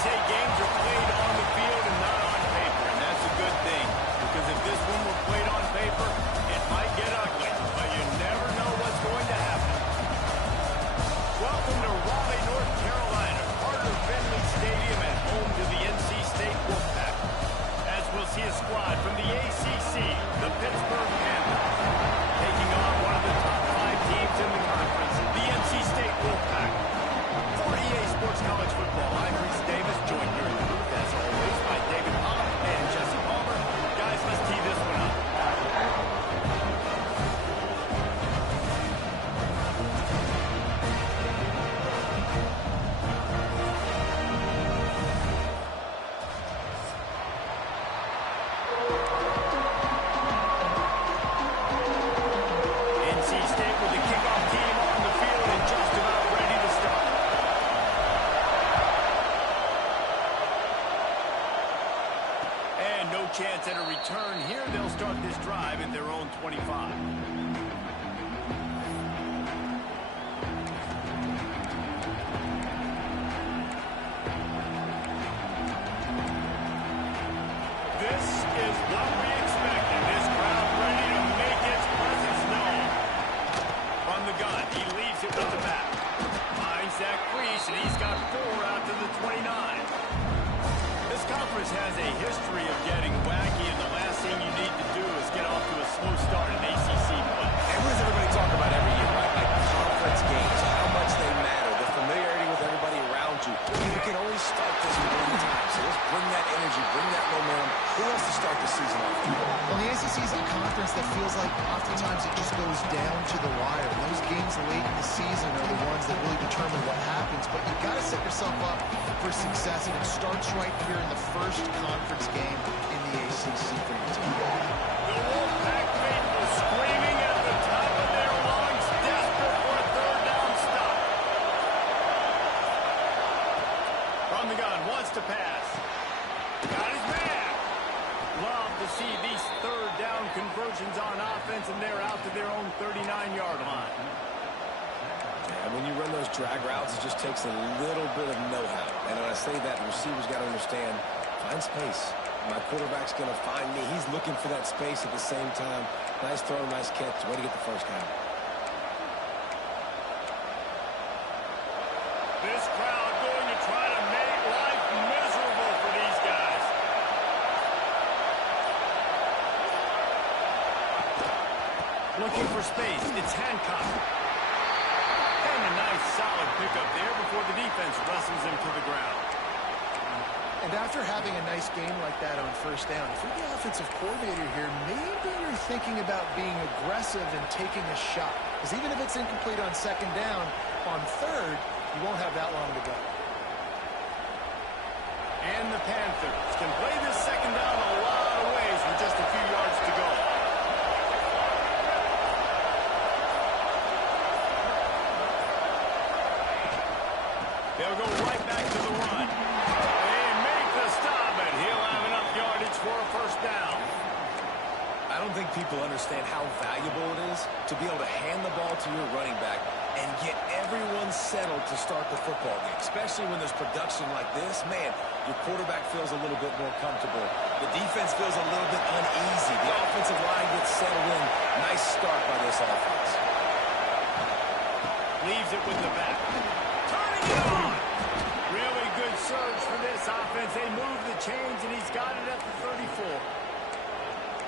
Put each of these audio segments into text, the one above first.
say games are played on the field and not on paper, and that's a good thing, because if this one were played on paper, it might get ugly, but you never know what's going to happen. Welcome to Raleigh, North Carolina, Carter Finley Stadium, and home to the NC State Wolfpack. As we'll see a squad from the ACC, the Pittsburgh Panthers, taking on one of the top 5 teams in the conference, the NC State Wolfpack. For EA Sports College Football, I'm Reese Davis, joined here in the booth, as always, by David Hoff and Jesse Palmer. Guys, let's tee this one up. NC State with the kickoff team on the field and just about ready to start. And no chance at a return here. They'll start this drive at their own 25. This is what we expected. This crowd ready to make its presence known. From the gun, he leaves it with the back. Finds that crease, and he's got 4 out to the 29. This conference has a history of getting wacky, and the last thing you need to do is get off to a slow start in ACC play. And what does everybody talk about every year, right? Like conference games, how much they matter, the familiarity with everybody around you. You can only start this one time, so let's bring that energy, bring that momentum. Who wants to start the season off? Well, the ACC is a conference that feels like oftentimes it just goes down to the wire. And those games late in the season are the ones that really determine what happens. But you've got to set yourself up for success, and it starts right here in the first conference game in the ACC for your team. The Wolfpack faithful screaming at the top of their lungs, desperate for a third down stop. From the gun, wants to pass. Got his man. Love to see these third down conversions on offense, and they're out to their own 39-yard line. And when you run those drag routes, it just takes a little bit of know-how. And when I say that, the receiver's got to understand, find space. My quarterback's going to find me. He's looking for that space at the same time. Nice throw, nice catch. Way to get the first down. This crowd going to try to make life miserable for these guys. Looking for space. It's Hancock. And a nice solid pickup there before the defense wrestles him to the ground. And after having a nice game like that on first down, if you're the offensive coordinator here, maybe you're thinking about being aggressive and taking a shot. Because even if it's incomplete on second down, on third, you won't have that long to go. And the Panthers can play this second down a lot of ways with just a few yards to go. They'll go right back to the run. They make the stop, and he'll have enough yardage for a first down. I don't think people understand how valuable it is to be able to hand the ball to your running back and get everyone settled to start the football game, especially when there's production like this. Man, your quarterback feels a little bit more comfortable. The defense feels a little bit uneasy. The offensive line gets settled in. Nice start by this offense. Leaves it with the back. Turning it on. Really good surge for this offense. They move the chains, and he's got it at the 34.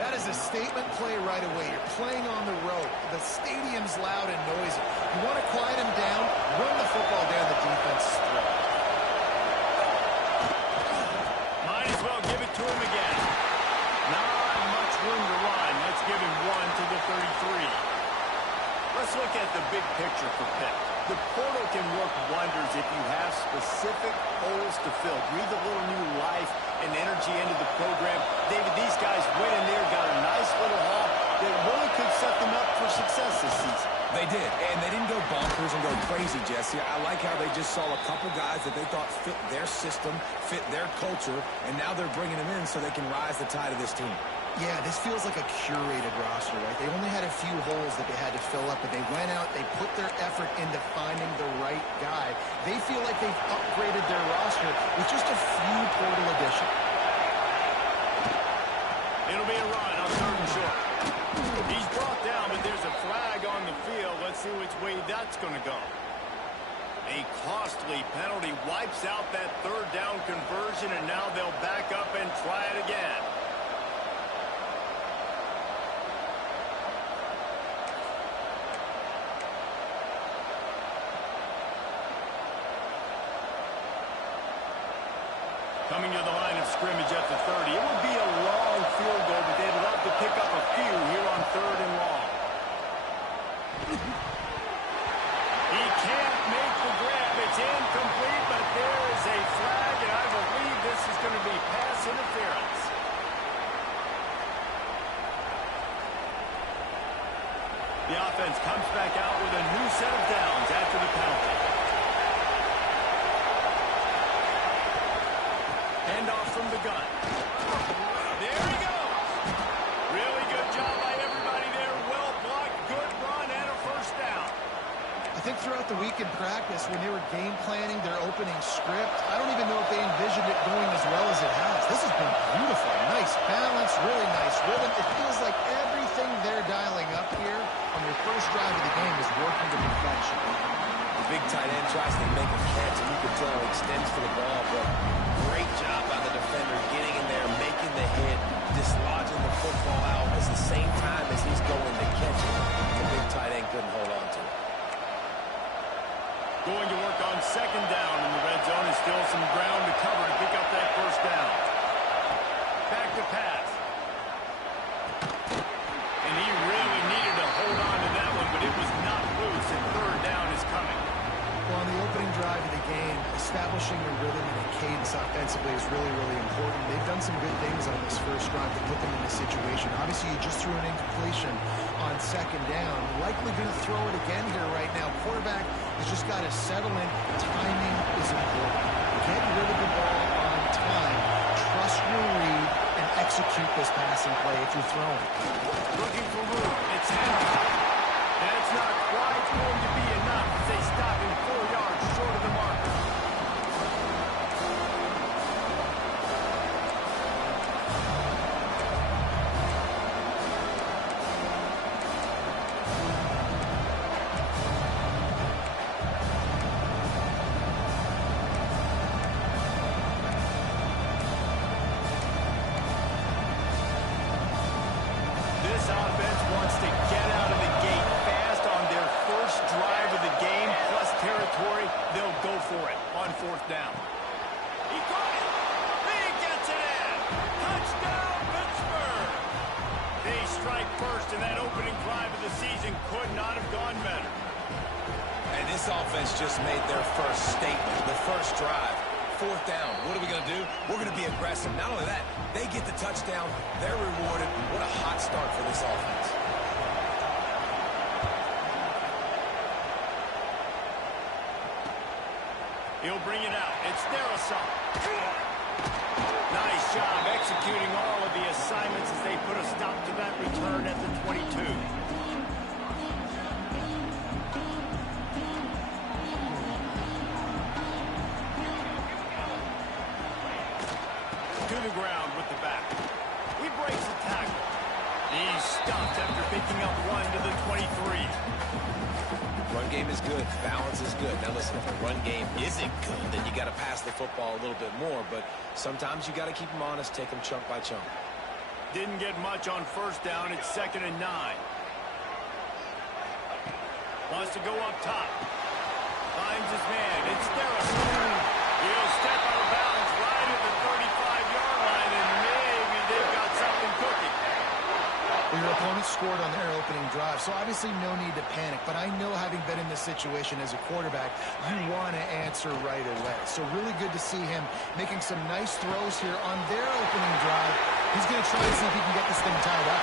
That is a statement play right away. You're playing on the road. The stadium's loud and noisy. You want to quiet him down, run the football down the defense's throat. Might as well give it to him again. Not much room to run. Let's give him 1 to the 33. Let's look at the big picture for Pitt. The portal can work wonders if you have specific holes to fill. Breathe a little new life and energy into the program. David, these guys went in there, got a nice little haul that really could set them up for success this season. They did, and they didn't go bonkers and go crazy, Jesse. I like how they just saw a couple guys that they thought fit their system, fit their culture, and now they're bringing them in so they can rise the tide of this team. Yeah, this feels like a curated roster, right? They only had a few holes that they had to fill up, but they went out, they put their effort into finding the right guy. They feel like they've upgraded their roster with just a few portal additions. It'll be a run on 3rd and short. He's brought down, but there's a flag on the field. Let's see which way that's going to go. A costly penalty wipes out that 3rd down conversion, and now they'll back up and try it again. Coming to the line of scrimmage at the 30. It would be a long field goal, but they'd love to pick up a few here on 3rd and long. He can't make the grab. It's incomplete, but there is a flag, and I believe this is going to be pass interference. The offense comes back out with a new set of downs after the penalty. Handoff from the gun. There he goes. Really good job by everybody there. Well blocked, good run, and a 1st down. I think throughout the week in practice, when they were game planning their opening script, I don't even know if they envisioned it going as well as it has. This has been beautiful. Nice balance, really nice rhythm. It feels like everything they're dialing up here on their first drive of the game is working to perfection. The big tight end tries to make a catch, and you can tell he extends for the ball, but great job by the defender getting in there, making the hit, dislodging the football out at the same time as he's going to catch it. The big tight end couldn't hold on to it. Going to work on 2nd down in the red zone. Is still some ground to cover to pick up that 1st down. Back to pass. And he really needed to hold on to that one, but it was not loose, and 3rd down is coming. Well, on the opening drive of the game, establishing a rhythm and a cadence offensively is really, really important. They've done some good things on this first drive to put them in this situation. Obviously, you just threw an incompletion on 2nd down. Likely going to throw it again here right now. Quarterback has just got to settle in. Timing is important. Get rid of the ball on time. Trust your read and execute this passing play if you're throwing. Looking for room. It's handed. That's not quite going to be enough as they stop him 4 yards short of the marker. This offense wants to get out of the gate fast on their first drive of the game, plus territory. They'll go for it on 4th down. He caught it. He gets it in. Touchdown, Pittsburgh. They strike first, and that opening drive of the season could not have gone better. And this offense just made their first statement, the first drive. 4th down. What are we going to do? We're going to be aggressive. Not only that, they get the touchdown. They're rewarded. What a hot start for this offense. He'll bring it out. It's Narrowson. Nice job executing all of the assignments as they put a stop to that return at the 22. To the ground with the back. He breaks the tackle. He's stuffed after picking up 1 to the 23. Run game is good. Balance is good. Now listen, if the run game isn't good, then you got to pass the football a little bit more. But sometimes you got to keep them honest, take them chunk by chunk. Didn't get much on 1st down. It's 2nd and 9. Wants to go up top. Finds his man. It's Narrowson. He'll step out of bounds right at the 35-yard line, and maybe they've got something cooking. Well, your opponent scored on their opening drive, so obviously no need to panic. But I know, having been in this situation as a quarterback, you want to answer right away. So really good to see him making some nice throws here on their opening drive. He's going to try and see if he can get this thing tied up.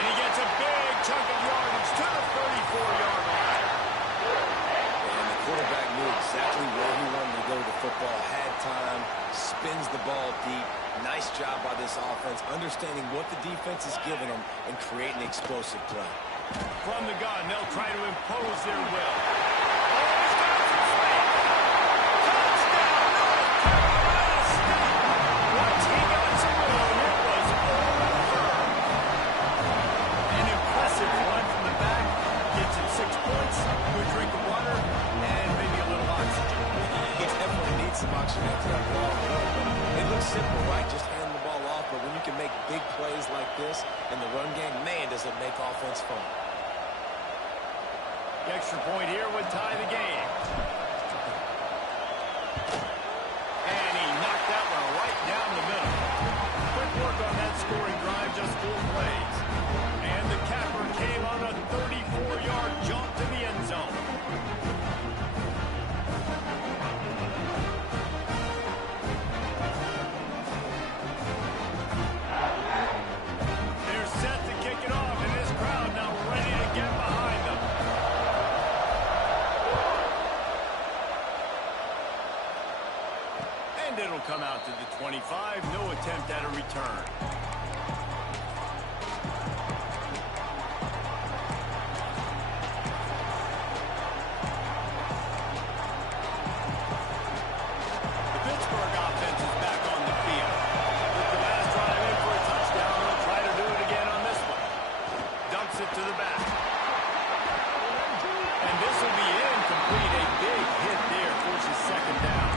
And he gets a big chunk of yardage to the 34-yard line. And the quarterback knew exactly where he wanted to go with the football, had time, spins the ball deep. Nice job by this offense, understanding what the defense is giving them and creating explosive play. From the gun, they'll try to impose their will. Oh, he's got some speed. Touchdown, North Carolina State. Once he got some room, it was over. An impressive run from the back. Gets him 6 points, good drink of water, and maybe a little oxygen. He definitely needs some oxygen after that ball. It looks simple, right? Just hand the ball off, but when you can make big plays like this in the run game, man, does it make offense fun. The extra point here would tie the game. And he knocked that one right down the middle. Quick work on that scoring drive, just 4 plays. And the capper came on a 34-yard jump to the end zone. They're set to kick it off, and this crowd now ready to get behind them. And it'll come out to the 25. No attempt at a return. The Pittsburgh offense is back on the field. With the last drive in for a touchdown, they'll try to do it again on this one. Dumps it to the back. And this will be incomplete. A big hit there, forces second down.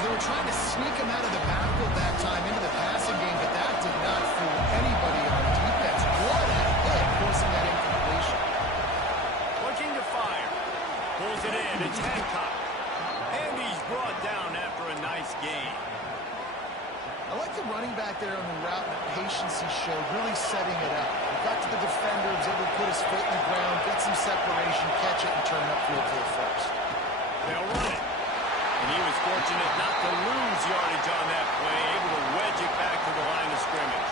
They were trying to sneak him out of the backfield that time into the passing game, but that did not fool anybody on defense. What a hit, forcing that incompletion. Looking to fire. Pulls it in. It's Hancock. And he's brought down after a nice gain. I like the running back there on the route and the patience he showed, really setting it up. He got to the defender, was able to put his foot in the ground, get some separation, catch it, and turn upfield for the first. They'll run it. And he was fortunate not to lose yardage on that play, able to wedge it back to the line of scrimmage.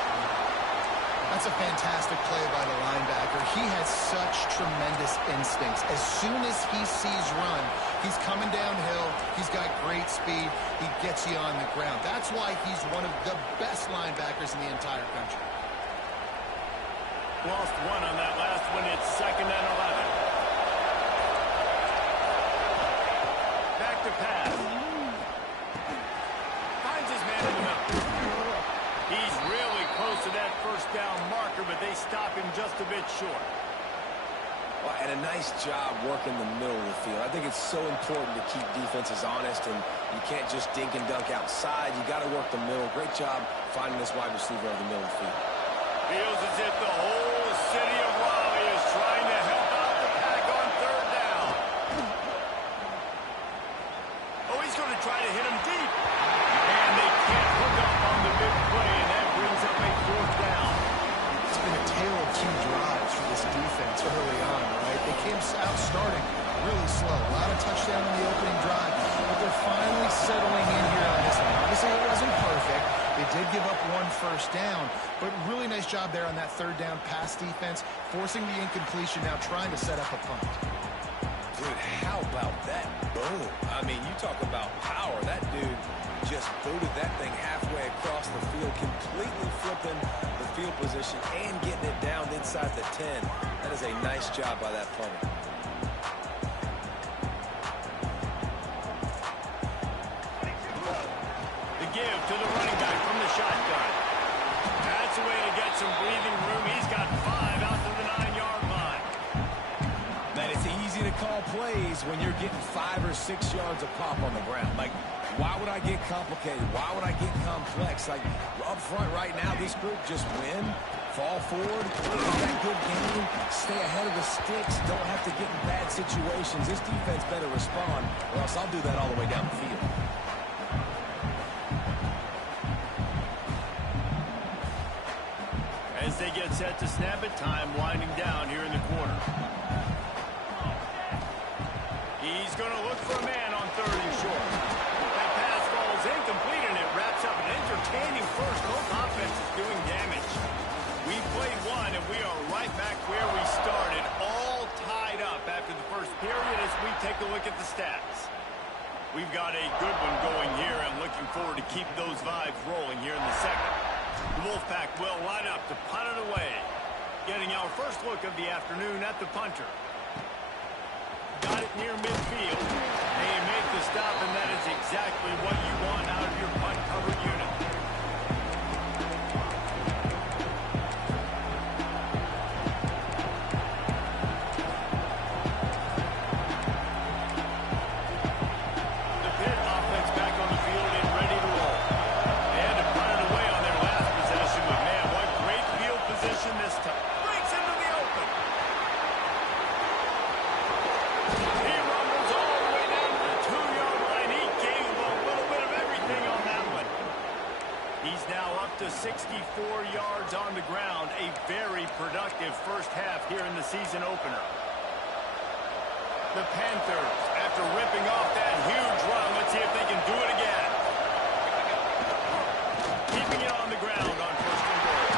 That's a fantastic play by the linebacker. He has such tremendous instincts. As soon as he sees run, he's coming downhill. He's got great speed. He gets you on the ground. That's why he's one of the best linebackers in the entire country. Lost one on that last one. It's 2nd and 11. Back to pass. Finds his man in the middle. He's really close to that first down marker, but they stop him just a bit short. Well, and a nice job working the middle of the field. I think it's so important to keep defenses honest, and you can't just dink and dunk outside. You got to work the middle. Great job finding this wide receiver over the middle of the field. Feels as if the whole city of Raleigh is trying to help out the pack on 3rd down. Oh, he's going to try to hit him deep. And they can't hook up on the big play, and that brings up a 4th down. It's been a tale of 2 drives for this defense early on, right? They came out starting really slow. A lot of touchdown in the opening drive, but they're finally settling in here on this one. Obviously, it wasn't perfect. They did give up 1 first down, but really nice job there on that 3rd down pass defense, forcing the incompletion, now trying to set up a punt. Dude, how about that boom? I mean, you talk about power. That dude just booted that thing halfway across the field, completely flipping the field position and getting it down inside the 10. That is a nice job by that punter. The give to the running back from the shotgun. That's a way to get some breathing room. He's got 5 out to the 9-yard line. Man, it's easy to call plays when you're getting 5 or 6 yards of pop on the ground. Like, why would I get complicated? Why would I get complex? Like, up front right now, this group just win, fall forward, have that good game, stay ahead of the sticks, don't have to get in bad situations. This defense better respond, or else I'll do that all the way down the field. As they get set to snap it, time winding down here in the quarter. He's going to look for a man on 3rd and short. That pass falls incomplete, and it wraps up an entertaining first. Both offenses doing damage. We played 1, and we are right back where we started, all tied up after the first period as we take a look at the stats. We've got a good one going here and looking forward to keep those vibes rolling here in the second. The Wolfpack will line up to punt it away. Getting our first look of the afternoon at the punter. Got it near midfield. They make the stop, and that is exactly what you want out of your punt cover unit. The Pitt offense back on the field and ready to roll. They had to punt it away on their last possession, but man, what great field position this time. Breaks into the open. He rumbles all the way down to the 2-yard line. He gave a little bit of everything on that one. He's now up to 64 yards on the ground. A very productive first half here in the season opener. The Panthers, after ripping off that huge run, let's see if they can do it again. Keeping it on the ground on first and goal.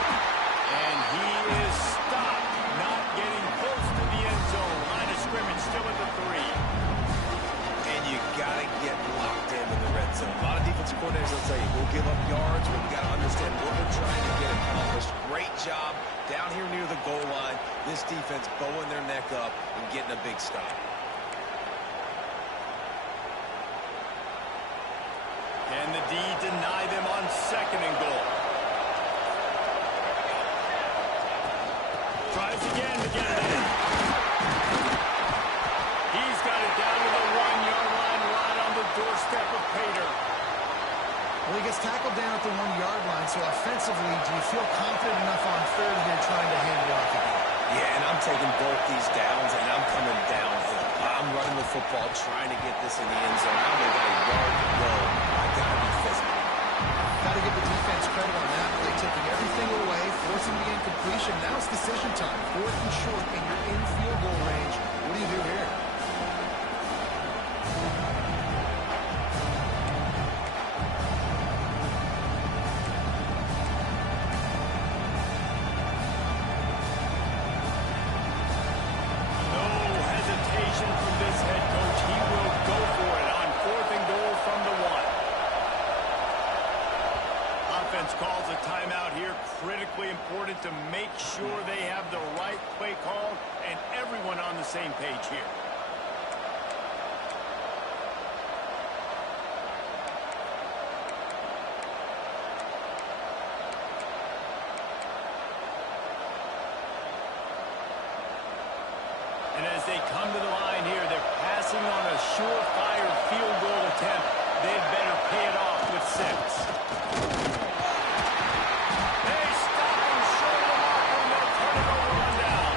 And he is stopped, not getting close to the end zone. Line of scrimmage still at the 3. And you got to get locked in the red zone. A lot of defensive coordinators will tell you, we'll give up yards, but we got to understand what we're trying to get accomplished. Great job down here near the goal line. This defense bowing their neck up and getting a big stop. Can the D deny them on second and goal? Tries again to get it in. He's got it down to the 1-yard line, right on the doorstep of Pater. Well, he gets tackled down at the 1-yard line, so offensively, do you feel confident enough on third here trying to hand it off again? Yeah, and I'm taking both these downs, and I'm coming downhill. I'm running the football, trying to get this in the end zone. I only got a yard to go. I got to be physical. Got to give the defense credit on that play, taking everything away, forcing the incompletion. Now it's decision time. 4th and short, and you're in field goal range. What do you do here? No hesitation from this head coach. He will go for it on 4th and goal from the 1. Offense calls a timeout here. Critically important to make sure they have the right play call and everyone on the same page here. And as they come to the line here, they're passing on a surefire field goal attempt. They'd better pay it off with 6. They stop him short of the mark, and they'll turn it over on down.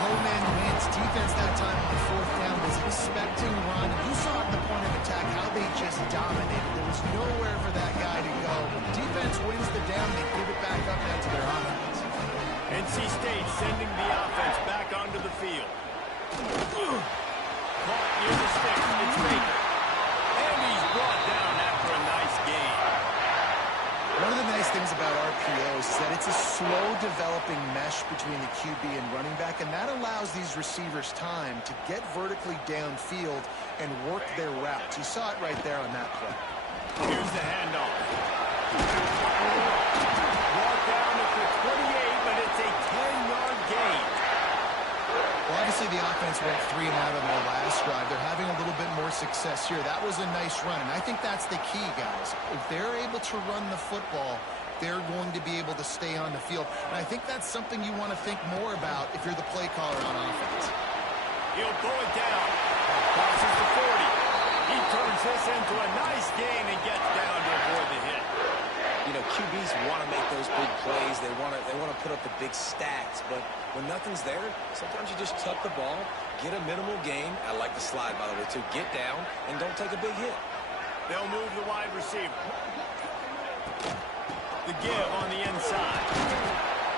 Low man wins. Defense that time on 4th down was expecting run. You saw at the point of attack how they just dominated. There was nowhere for that guy to go. Defense wins the down. They give it back up now to their offense. NC State sending the offense back onto the field. Caught near the stick. It's Baker. And he's brought down after a nice gain. One of the nice things about RPOs is that it's a slow developing mesh between the QB and running back, and that allows these receivers time to get vertically downfield and work their routes. You saw it right there on that play. Here's the handoff. Brought down at the 28, but it's a 10-yard gain. Well, obviously the offense went 3 and out on their last drive. They're having a little bit more success here. That was a nice run, and I think that's the key, guys. If they're able to run the football, they're going to be able to stay on the field. And I think that's something you want to think more about if you're the play caller on offense. He'll pull it down. Crosses the 40. He turns this into a nice gain and gets down to avoid the hit. You know, QBs want to make those big plays. They want to put up the big stats. But when nothing's there, sometimes you just tuck the ball, get a minimal gain. I like the slide, by the way, too. Get down and don't take a big hit. They'll move the wide receiver. The give on the inside.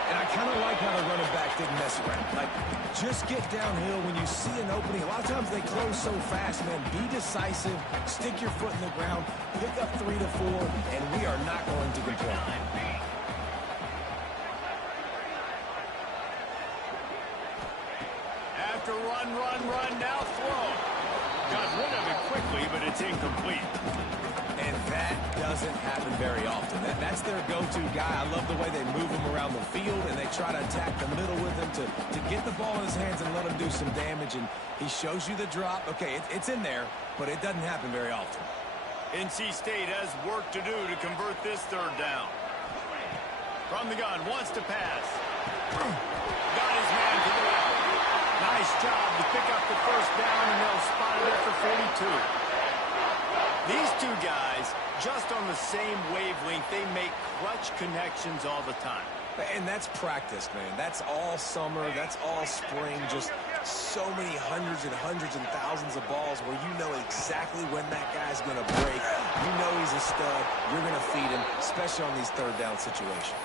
And I kind of like how the running back didn't mess around. Like, just get downhill when you see an opening. A lot of times they close so fast, man. Be decisive. Stick your foot in the ground. Pick up 3 to 4, and we are not going to complain. After run, now throw. Got rid of it quickly, but it's incomplete. And that doesn't happen very often. That's their go-to guy. I love the way they move him around the field, and they try to attack the middle with him to get the ball in his hands and let him do some damage. And he shows you the drop. Okay, it's in there, but it doesn't happen very often. NC State has work to do to convert this third down. From the gun, wants to pass. Got his man to the left. Nice job to pick up the first down, and they'll spot it at the 42. These two guys, just on the same wavelength, they make clutch connections all the time. And that's practice, man. That's all summer. That's all spring. Just so many hundreds and thousands of balls where you know exactly when that guy's going to break. You know he's a stud. You're going to feed him, especially on these third down situations.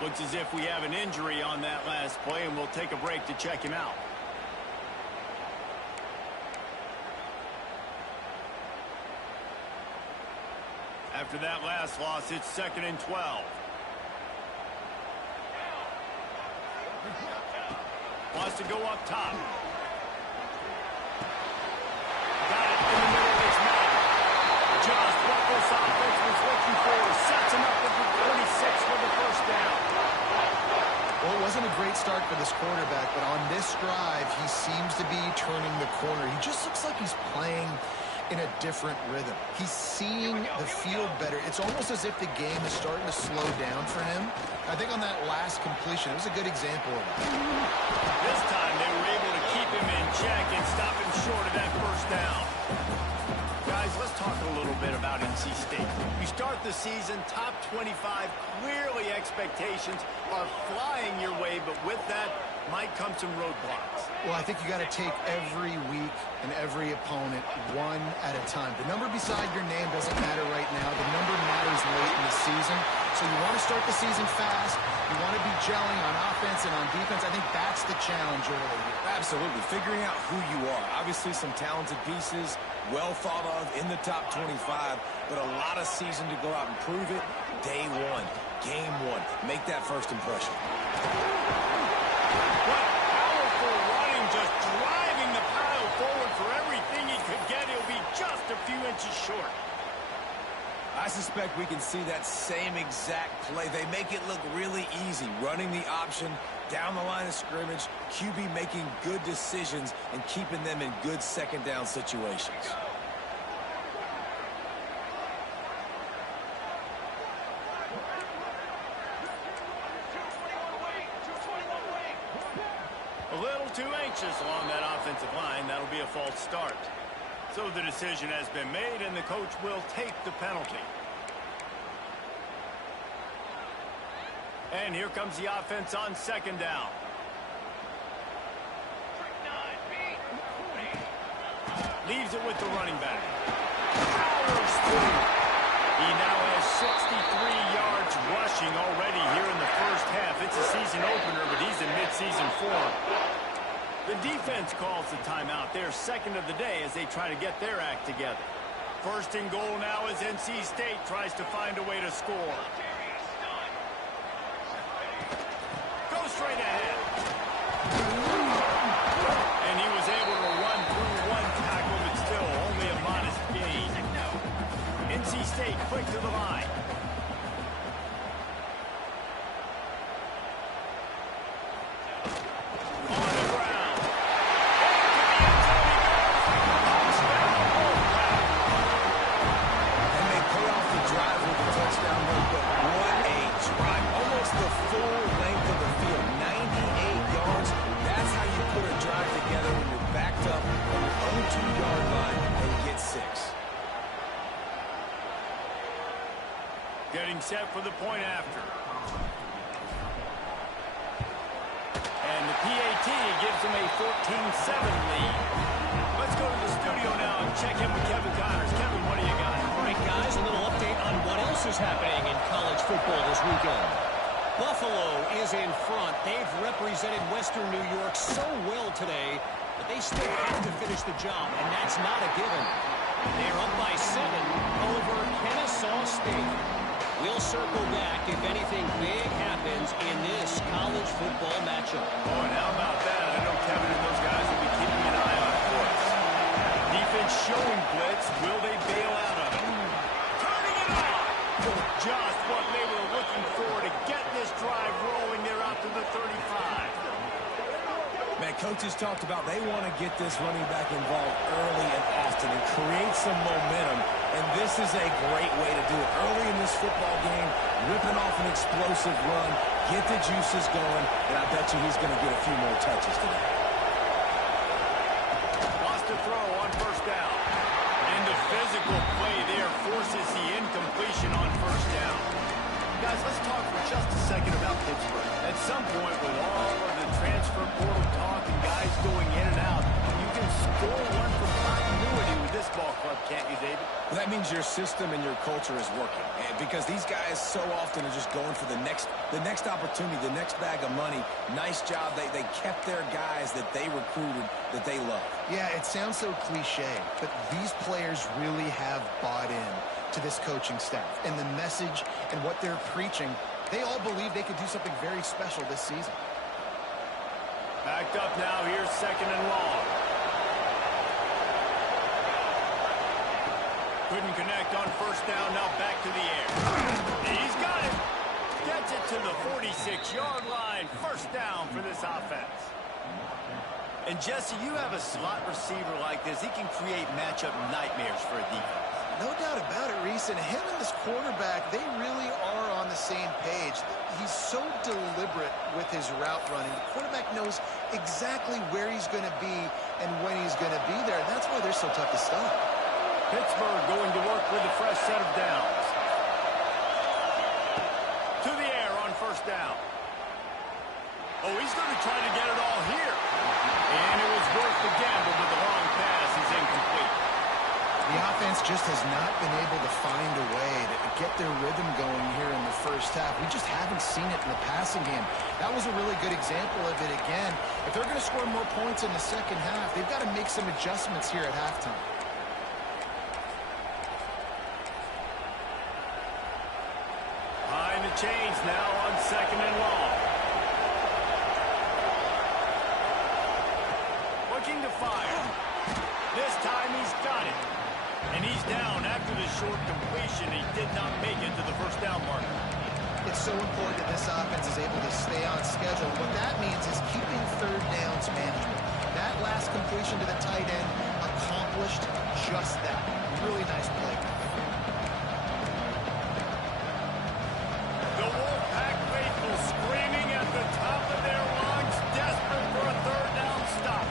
Looks as if we have an injury on that last play, and we'll take a break to check him out. After that last loss, it's 2nd and 12. Wants to go up top. Got it in the middle of his mouth. Just what this offense was looking for. Sets him up at the 46 for the first down. Well, it wasn't a great start for this quarterback, but on this drive, he seems to be turning the corner. He just looks like he's playing in a different rhythm. He's seeing the field better. It's almost as if the game is starting to slow down for him. I think on that last completion, it was a good example of that. This time they were able to keep him in check and stop him short of that first down. Guys, let's talk a little bit about NC State. You start the season top 25. Clearly expectations are flying your way, but with that might come some roadblocks. Well, I think you got to take every week and every opponent one at a time. The number beside your name doesn't matter right now. The number matters late in the season. So you want to start the season fast. You want to be gelling on offense and on defense. I think that's the challenge early here. Absolutely. Figuring out who you are. Obviously some talented pieces, well thought of in the top 25, but a lot of season to go out and prove it. Day one, game one. Make that first impression. What powerful running, just driving the pile forward for everything he could get. He'll be just a few inches short. I suspect we can see that same exact play. They make it look really easy, running the option down the line of scrimmage, QB making good decisions and keeping them in good second down situations. A little too anxious along that offensive line. That'll be a false start. So the decision has been made, and the coach will take the penalty. And here comes the offense on second down. Leaves it with the running back. Powers through. He now has 63 yards rushing already here in the first half. It's a season opener, but he's in midseason form. The defense calls the timeout. They're second of the day as they try to get their act together. First and goal now as NC State tries to find a way to score. Go straight ahead. And he was able to run through one tackle, but still only a modest gain. NC State quick to the line. Getting set for the point after. And the PAT gives them a 14-7 lead. Let's go to the studio now and check in with Kevin Connors. Kevin, what do you got? All right, guys, a little update on what else is happening in college football this weekend. Buffalo is in front. They've represented Western New York so well today, but they still have to finish the job, and that's not a given. They're up by 7 over Kennesaw State. We'll circle back if anything big happens in this college football matchup. Oh, and how about that? I know Kevin and those guys will be keeping an eye on it for us. defense showing blitz. Will they bail out of it? Turning it on! Just what they were looking for to get this drive rolling. They're out to the 35. Man, coaches talked about they want to get this running back involved early and often and create some momentum, and this is a great way to do it. Early in this football game, ripping off an explosive run, get the juices going, and I bet you he's going to get a few more touches today. Lost a throw on first down. And the physical play there forces the incompletion on first down. Guys, let's talk for just a second about Pittsburgh. At some point, with all of the transfer portal talk and guys going in and out, you can score one for continuity with this ball club, can't you, David? Well, that means your system and your culture is working, and because these guys so often are just going for the next opportunity, the next bag of money. Nice job. They kept their guys that they recruited, that they love. Yeah, it sounds so cliche, but these players really have bought in to this coaching staff and the message and what they're preaching. They all believe they could do something very special this season. Backed up now. Here's second and long. Couldn't connect on first down. Now back to the air. He's got it. Gets it to the 46-yard line. First down for this offense. And Jesse, you have a slot receiver like this. He can create matchup nightmares for a defense. No doubt about it, Reese. And him and this quarterback, they really are on the same page. He's so deliberate with his route running. The quarterback knows exactly where he's going to be and when he's going to be there. And that's why they're so tough to stop. Pittsburgh going to work with a fresh set of downs. To the air on first down. Oh, he's going to try to get it all here. And it was worth the gamble, but the long pass is incomplete. The offense just has not been able to find a way to get their rhythm going here in the first half. We just haven't seen it in the passing game. That was a really good example of it again. If they're going to score more points in the second half, they've got to make some adjustments here at halftime. Behind the chains now on second and long. Looking to fire. This time he's got it. And he's down after the short completion. He did not make it to the first down marker. It's so important that this offense is able to stay on schedule. What that means is keeping third downs management. That last completion to the tight end accomplished just that. Really nice play. The Wolfpack faithful screaming at the top of their lungs, desperate for a third down stop.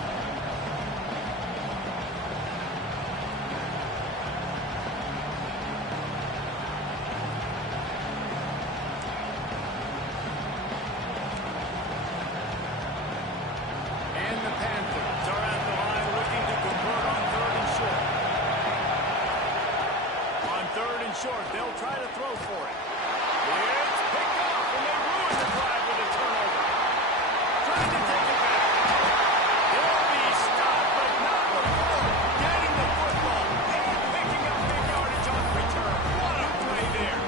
And the Panthers are at the line looking to convert on third and short. On third and short, they'll try to throw for it. It's picked off, and they ruin the drive with a turnover. Trying to take it back. They'll be stopped, but not before getting the football and picking up big yardage on the return. What a play there.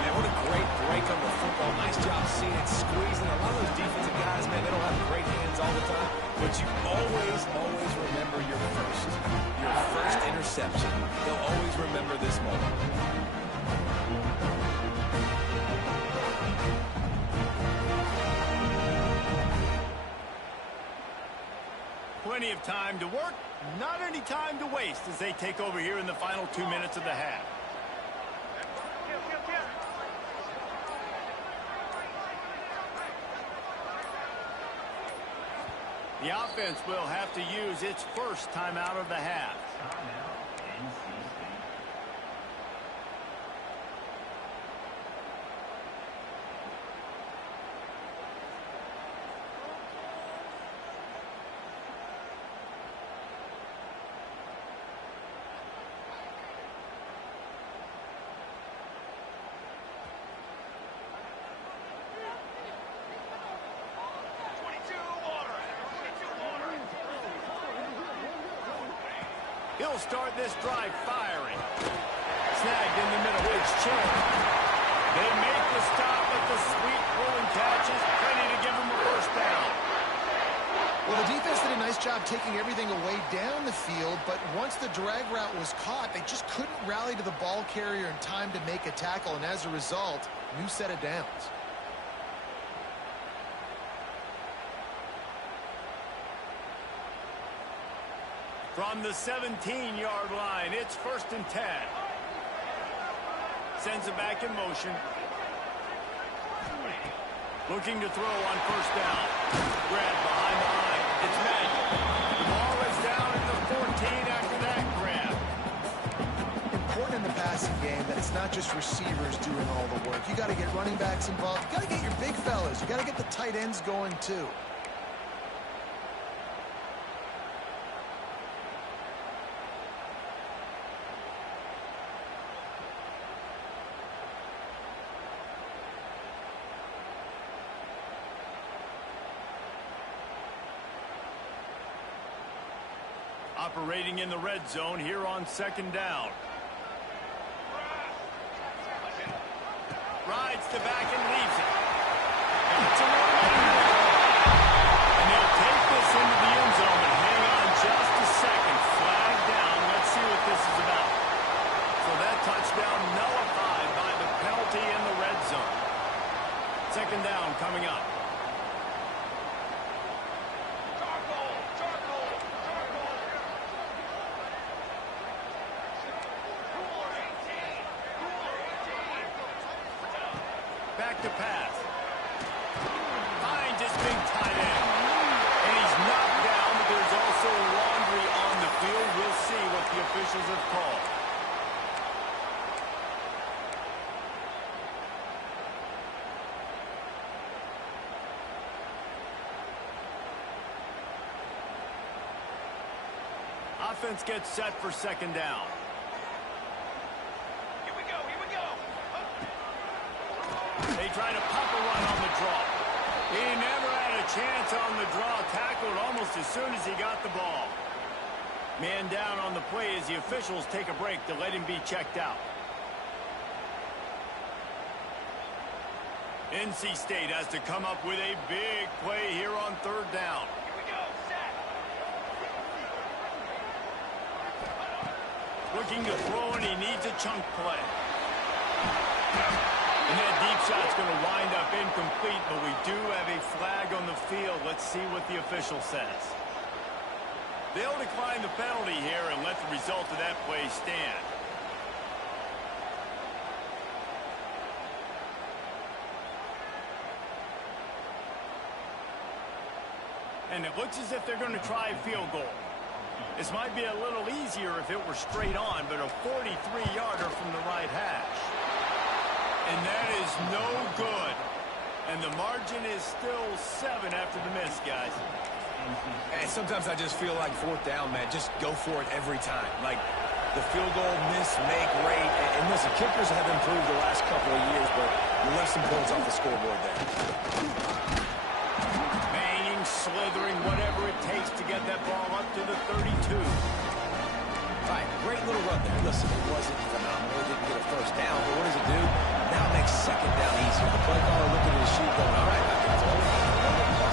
Man, what a great break on the football. Nice job seeing it squeezing. A lot of those defensive guys, man, they don't have great hands all the time, but you always remember your first interception. They'll always remember this moment. Plenty of time to work, not any time to waste as they take over here in the final 2 minutes of the half. The offense will have to use its first timeout of the half. He'll start this drive firing. Snagged in the middle. It's Chiller. They make the stop, but the sweet rolling catch is plenty to give him a first down. Well, the defense did a nice job taking everything away down the field, but once the drag route was caught, they just couldn't rally to the ball carrier in time to make a tackle, and as a result, new set of downs. From the 17-yard line, it's 1st and 10. Sends it back in motion. Looking to throw on 1st down. Grab behind the line. It's Manuel. The ball is down at the 14 after that grab. Important in the passing game that it's not just receivers doing all the work. You got to get running backs involved. You got to get your big fellas. You got to get the tight ends going too. Operating in the red zone here on 2nd down. Rides the back and leaves it. It's a and they'll take this into the end zone, but hang on just a second. Flag down. Let's see what this is about. So that touchdown nullified by the penalty in the red zone. 2nd down coming up. Back to pass. Finds his big tight end. And he's knocked down, but there's also laundry on the field. We'll see what the officials have called. Offense gets set for 2nd down. They try to pop a run on the draw. He never had a chance on the draw. Tackled almost as soon as he got the ball. Man down on the play as the officials take a break to let him be checked out. NC State has to come up with a big play here on 3rd down. Looking to throw, and he needs a chunk play. And that deep shot's going to wind up incomplete, but we do have a flag on the field. Let's see what the official says. They'll decline the penalty here and let the result of that play stand. And it looks as if they're going to try a field goal. This might be a little easier if it were straight on, but a 43-yarder from the right hash. And that is no good. And the margin is still 7 after the miss, guys. And sometimes I just feel like 4th down, man, just go for it every time. Like the field goal miss, make rate. And listen, kickers have improved the last couple of years, but you left some points off the scoreboard there. Banging, slithering, whatever it takes to get that ball up to the 32. All right, great little run there. Listen, it wasn't phenomenal. It didn't get a 1st down, but what does it do? Now it makes 2nd down easier. The play caller looking at his sheet going, all right, I can throw it.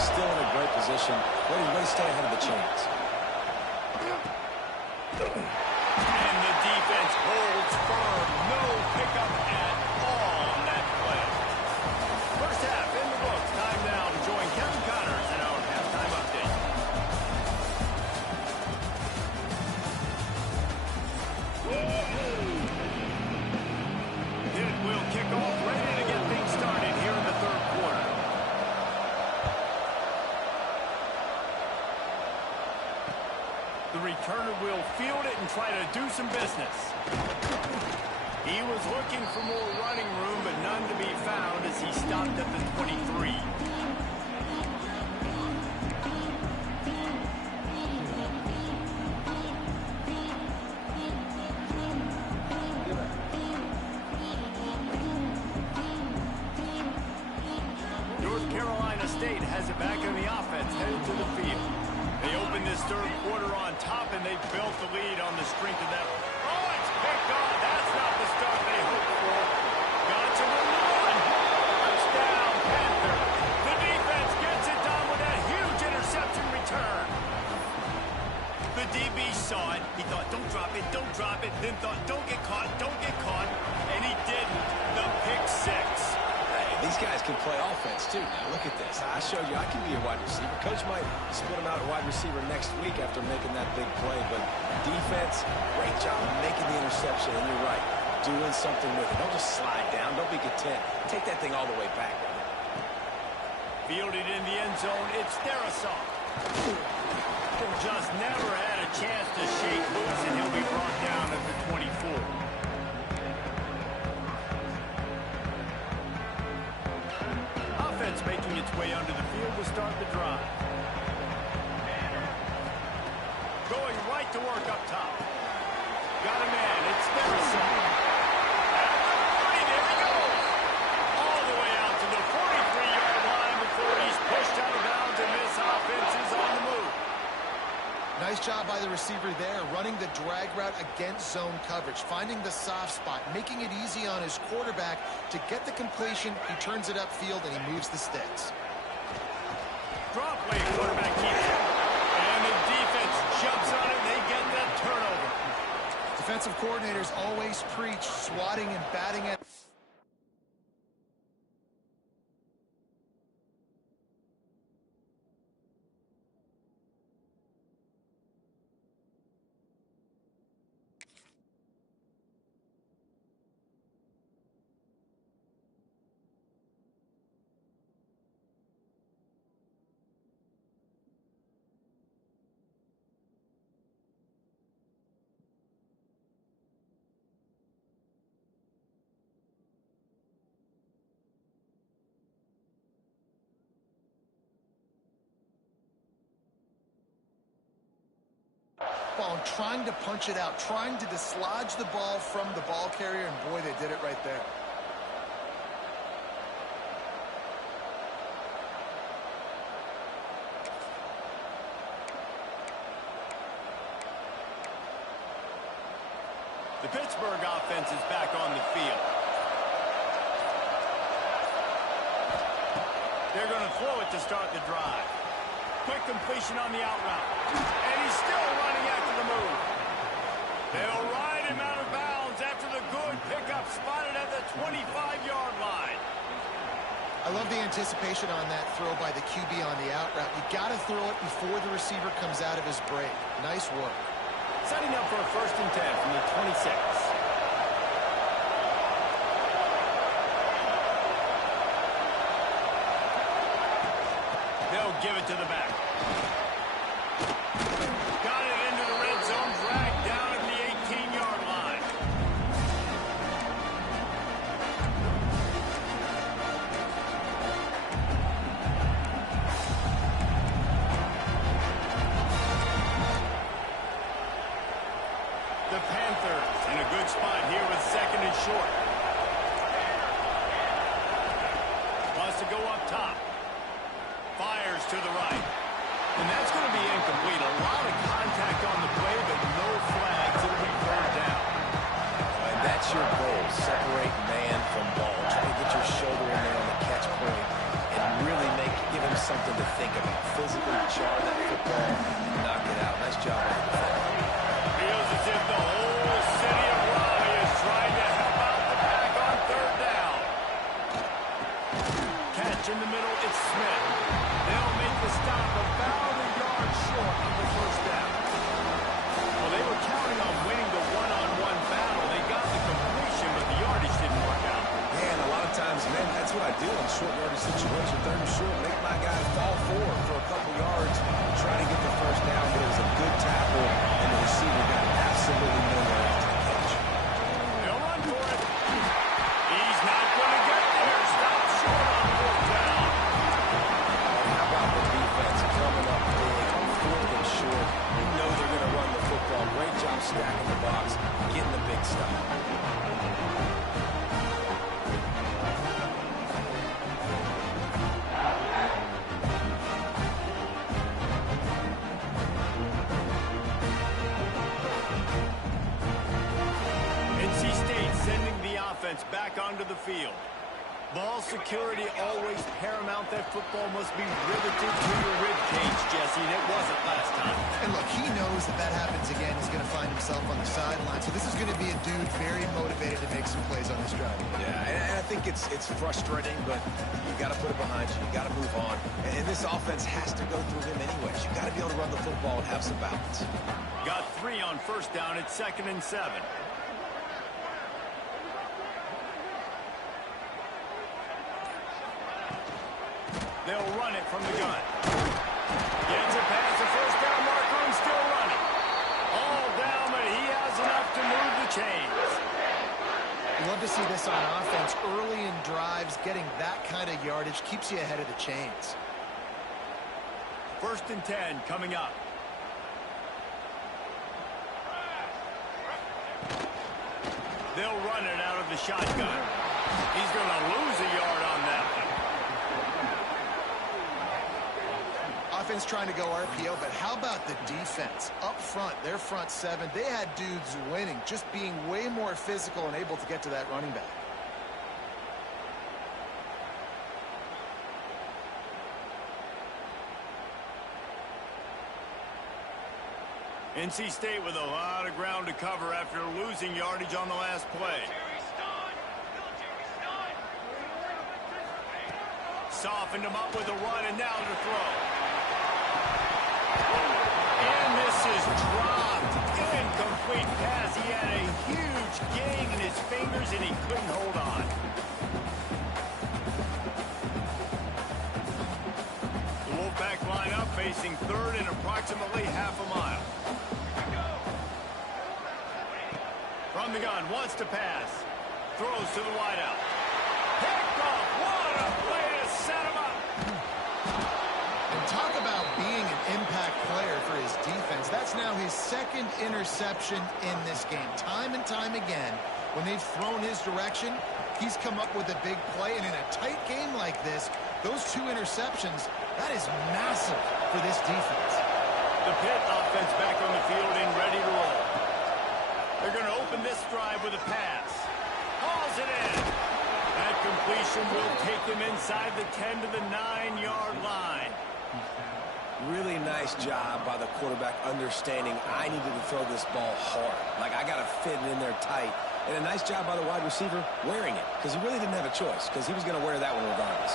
Still in a great position. Way to stay ahead of the chains. And the defense holds firm. No pickup at all on that play. 1st half in the books. Time now to join Kevin Connors in our halftime update. Pitt will kick off, ready to get things started here in the 3rd quarter. The returner will field it and try to do some business. He was looking for more running room, but none to be found as he stopped at the 23. North Carolina State has it back in the offense, headed to the field. They open this 3rd quarter on top, and they built the lead on the strength of that. Oh, it's picked off. That's not the start they hoped for. Got to the run. Touchdown, Panther. The defense gets it done with that huge interception return. guys can play offense, too. Now, look at this. I showed you I can be a wide receiver. Coach might split him out at wide receiver next week after making that big play. But defense, great job making the interception. And you're right, doing something with it. Don't just slide down. Don't be content. Take that thing all the way back. Fielded in the end zone, it's Darisaw. Just never had a chance to shake loose, and he'll be brought down at the 24. Offense making its way onto the field to start the drive. Going right to work up top. Got a man, it's Darisaw. There he goes. All the way out to the 43-yard line before he's pushed out of bounds, and this offense is on the move. Nice job by the receiver there, running the drag route against zone coverage, finding the soft spot, making it easy on his quarterback to get the completion. He turns it upfield, and he moves the sticks. Drop play, quarterback keeps it. And the defense jumps on it, and they get that turnover. Defensive coordinators always preach swatting and batting at... ball and trying to punch it out, trying to dislodge the ball from the ball carrier, and boy, they did it right there. The Pittsburgh offense is back on the field. They're going to throw it to start the drive. Quick completion on the out route. And he's still running after the move. They'll ride him out of bounds after the good pickup spotted at the 25-yard line. I love the anticipation on that throw by the QB on the out route. You got to throw it before the receiver comes out of his break. Nice work. Setting up for a 1st and 10 from the 26. They'll give it to the back. Got it into the red zone, dragged down at the 18-yard line. The Panthers in a good spot here with 2nd and short. Wants to go up top. Fires to the right. And that's going to be incomplete. A lot of contact on the play, but no flags. It'll be 3rd down. And that's your goal. Separate man from ball. Try to get your shoulder in there on the catch point and really give him something to think about. Physically jar that football and knock it out. Nice job on the defense. Feels as if the whole city of Raleigh is trying to help out the pack on 3rd down. Catch in the middle, it's Smith. They'll make the stop about a yard short of the 1st down. Well, they were counting on winning the one-on-one battle. They got the completion, but the yardage didn't work out. Yeah, and a lot of times, man, that's what I do in short yardage situation. 3rd and short, make my guy fall forward for a couple yards, try to get the 1st down, but it was a good tackle, and the receiver got absolutely nowhere after the catch. They'll run for it. He's not going to get there. Stop short on 4th down. How about the defense coming up big on 4th and short? You know they're going to run the football. Great job stacking the box, getting the big stop. NC State sending the offense back onto the field. Ball security always paramount. That football must be riveted to your rib cage, Jesse, and it wasn't last time. And look, he knows that that happens again. He's going to find himself on the sideline. So this is going to be a dude very motivated to make some plays on this drive. Yeah, and I think it's frustrating, but you got to put it behind you. You got to move on. And this offense has to go through him anyways. You got to be able to run the football and have some balance. Got 3 on first down. It's 2nd and 7. They'll run it from the gun. Gets it past the first down marker and still running. All down, but he has enough to move the chains. Love to see this on offense. Early in drives, getting that kind of yardage keeps you ahead of the chains. 1st and 10 coming up. They'll run it out of the shotgun. He's going to lose a yard on that one. Offense trying to go RPO, but how about the defense? Up front, their front 7, they had dudes winning, just being way more physical and able to get to that running back. NC State with a lot of ground to cover after losing yardage on the last play. Softened him up with a run, and now to throw. And this is dropped. Incomplete pass. He had a huge gain in his fingers, and he couldn't hold on. The Wolfpack line up, facing 3rd and approximately half a mile. From the gun, wants to pass. Throws to the wideout. Picked off. What a play to set him up. And talk about being an impact player for his defense. That's now his 2nd interception in this game. Time and time again, when they've thrown his direction, he's come up with a big play. And in a tight game like this, those 2 interceptions, that is massive for this defense. The Pitt offense back on the field and ready to roll. They're going to open this drive with a pass. Hauls it in. That completion will take them inside the 10 to the 9-yard line. Really nice job by the quarterback understanding I needed to throw this ball hard. Like, I got to fit it in there tight. And a nice job by the wide receiver wearing it, because he really didn't have a choice, because he was going to wear that one regardless.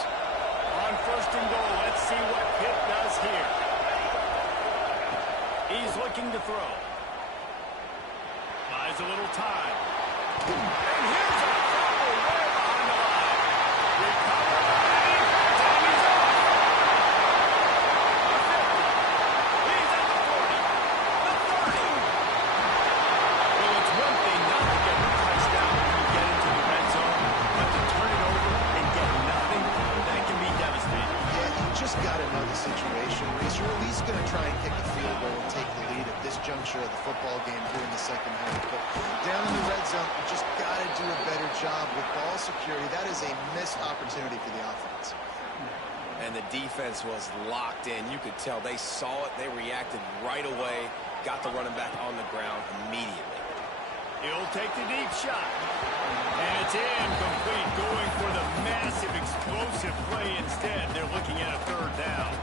On 1st and goal, let's see what Pitt does here. He's looking to throw. Buys a little time. And here's a fumble way behind the line. Recovered by the defense, and he's off. The 50. He's at the 40. The 30. Well, it's one thing not to get the touchdown when you get into the red zone, but to turn it over and get nothing, that can be devastating. Yeah, you just got to know the situation, Reese. You're at least going to try and kick a field goal and take the lead at this juncture of the football game here in the 2nd half. But down in the red zone, you just got to do a better job with ball security. That is a missed opportunity for the offense. And the defense was locked in. You could tell they saw it. They reacted right away. Got the running back on the ground immediately. He'll take the deep shot. And it's incomplete, going for the massive explosive play instead. They're looking at a 3rd down.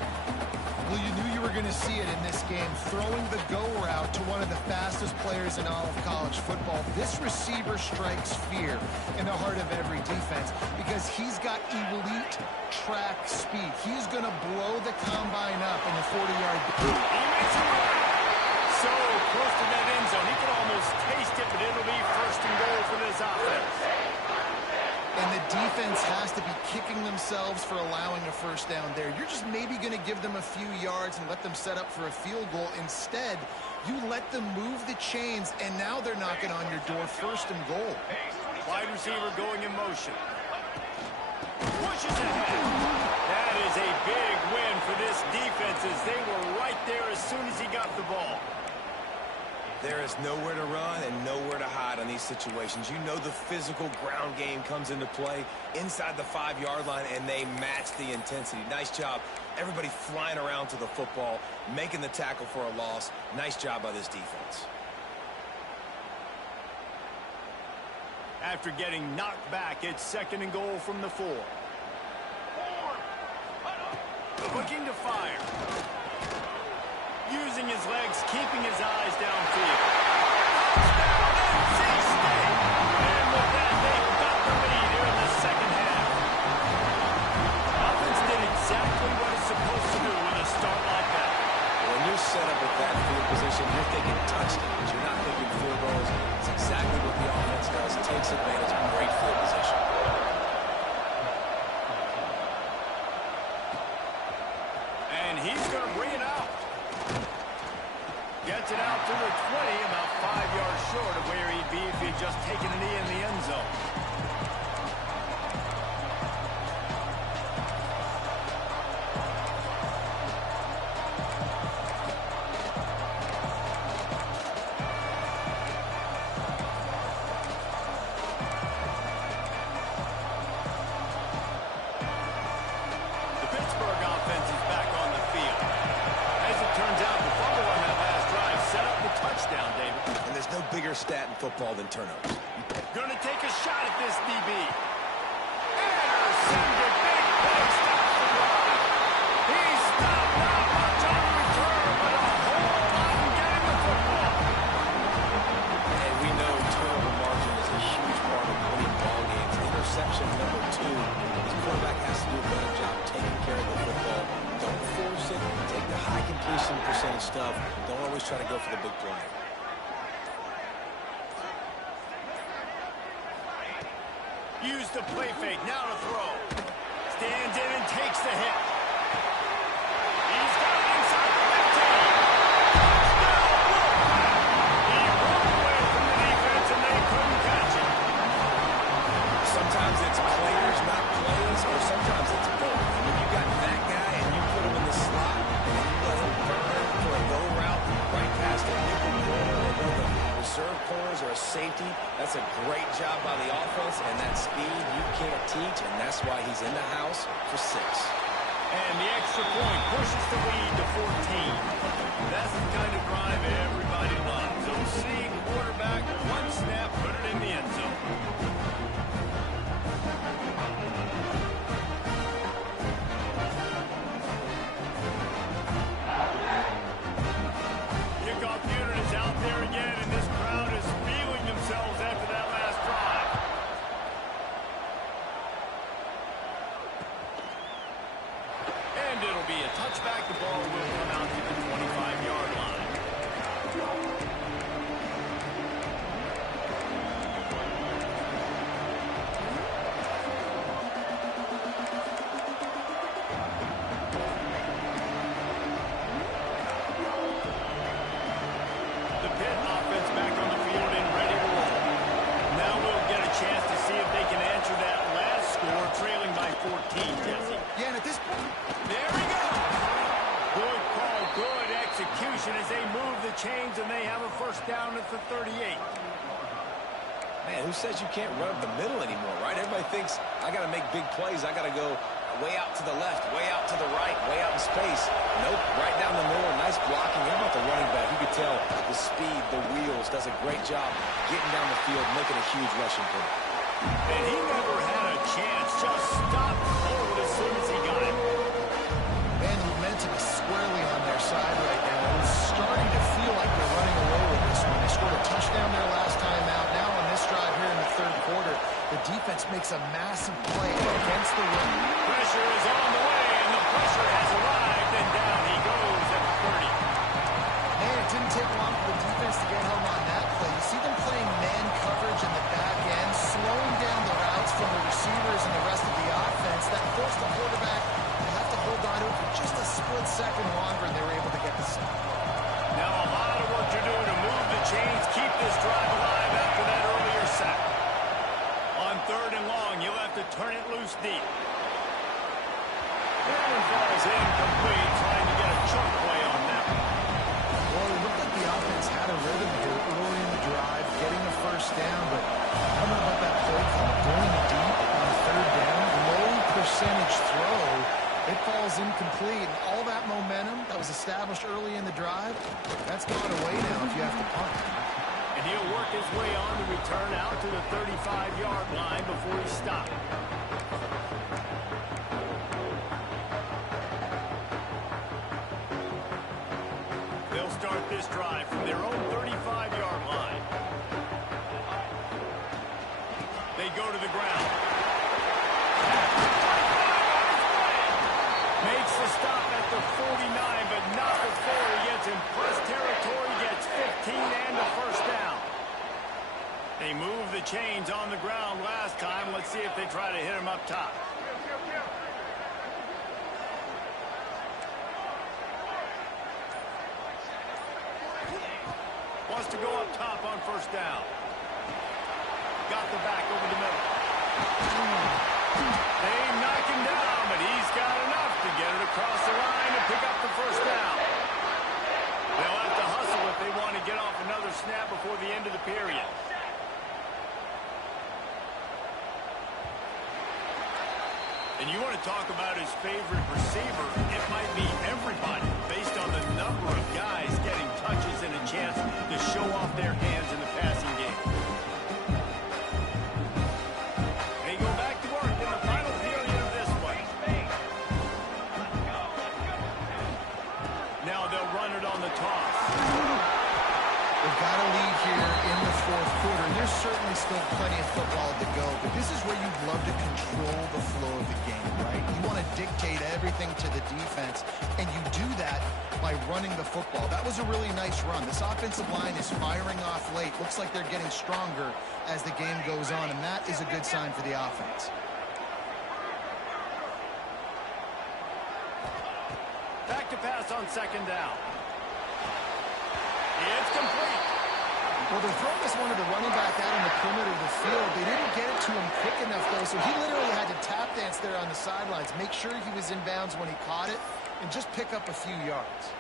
Well, you knew you were going to see it in this game, throwing the go route to one of the fastest players in all of college football. This receiver strikes fear in the heart of every defense because he's got elite track speed. He's going to blow the combine up in the 40-yard. He makes a run. So close to that end zone. He can almost taste it, but it'll be 1st and goal for this offense. And the defense has to be kicking themselves for allowing a 1st down there. You're just maybe going to give them a few yards and let them set up for a field goal. Instead, you let them move the chains, and now they're knocking on your door. 1st and goal. Wide receiver going in motion. Pushes ahead. That is a big win for this defense as they were right there as soon as he got the ball. There is nowhere to run and nowhere to hide on these situations. You know the physical ground game comes into play inside the 5-yard line, and they match the intensity. Nice job. Everybody flying around to the football, making the tackle for a loss. Nice job by this defense. After getting knocked back, it's 2nd and goal from the 4. Looking to fire. Using his legs, keeping his eyes downfield. Touchdown, NC State! And with that, they've got the lead here in the 2nd takes advantage of great field position. And he's going to bring it out. Gets it out to the 20, about 5 yards short of where he'd be if he had just taken a knee in the end zone. Stat in football than turnovers. Gonna take a shot at this DB. Intercepted, big play, stops the run. He stopped, not much on the return, but a whole lot in getting the football. And we know turnover margin is a huge part of winning ball games. Interception number 2. His quarterback has to do a better job taking care of the football. Don't force it. Take the high completion percentage stuff. Don't always try to go for the big play. Use the play fake, now to throw. Stands in and takes the hit. He's got it inside the 15. Touchdown, Wolfpack. He rolled away from the defense and they couldn't catch him. Sometimes it's players, not plays, or sometimes it's both. I mean, you got that guy and you put him in the slot and you let him burn for a go route right past the nickel corner or one of the reserve corners or a safety. That's a great job by the offense, and that speed you can't teach, and that's why he's in the house for 6. And the extra point pushes the lead to 14. That's the kind of drive everybody loves. So see quarterback, one snap, put it in the end zone. Kickoff unit is out there again, and this crowd is feeling themselves after that last drive. And it'll be a touchback. The ball will come out to the 25-yard line. The Pitt offense back on the field and ready to roll. Now we'll get a chance to see if they can answer that last score, trailing by 14, Jesse. Yeah, and at this point, There we go. Good call, good execution as they move the chains and they have a first down at the 38. Man, who says you can't run up the middle anymore, right? Everybody thinks, I got to make big plays. I got to go way out to the left, way out to the right, way out in space. Nope, right down the middle. Nice blocking. How about the running back? You could tell the speed, the wheels, does a great job getting down the field, making a huge rushing play. And he never had a chance, just stopped cold as soon as he got it. man, the momentum is squarely on their side right now. It's starting to feel like they're running away with this one. They scored a touchdown their last time out. Now on this drive here in the third quarter, the defense makes a massive play against the run. Pressure is on the way, and the pressure has arrived, and down he goes at the 30. Man, it didn't take long for the defense to get home on that play. You see them playing man coverage in the back end, slowing down the routes from the receivers and the rest of the offense. That forced the quarterback to have to hold on to it for just a split second longer, and they were able to get the sack. Now a lot of work to do to move the chains, keep this drive alive after that earlier sack. On third and long, you'll have to turn it loose deep. That one falls incomplete, trying to get a chunk play on that one. Well, it looked like the offense had a rhythm here early in the drive, getting a first down, but I don't know about that play call. Going deep on third down, low percentage throw, it falls incomplete, and all that momentum that was established early in the drive, that's gone away now if you have to punt. And he'll work his way on the return out to the 35-yard line before he stopped. They'll start this drive from their own 35-yard line. They go to the ground. Makes the stop at the 49, but not before he gets in press territory, gets 15 and a first down. They moved the chains on the ground last time. Let's see if they try to hit him up top. Wants to go up top on first down. Got the back over the middle. They knock him down, but he's got enough to get it across the line and pick up the first down. They'll have to hustle if they want to get off another snap before the end of the period. And you want to talk about his favorite receiver, it might be everybody, based on the number of guys getting touches and a chance to show off their hands in the passing game. They go back to work in the final period of this one. Now they'll run it on the toss. They've got a lead here in the fourth quarter, and there's certainly still plenty of football to go, but this is where you'd love to control the flow of the game, right? You want to dictate everything to the defense, and you do that by running the football. That was a really nice run. This offensive line is firing off late. Looks like they're getting stronger as the game goes on, and that is a good sign for the offense. Back to pass on second down. It's complete. Well, they're throwing this one to the running back out on the perimeter of the field. They didn't get it to him quick enough, though, so he literally had to tap dance there on the sidelines, make sure he was in bounds when he caught it, and just pick up a few yards.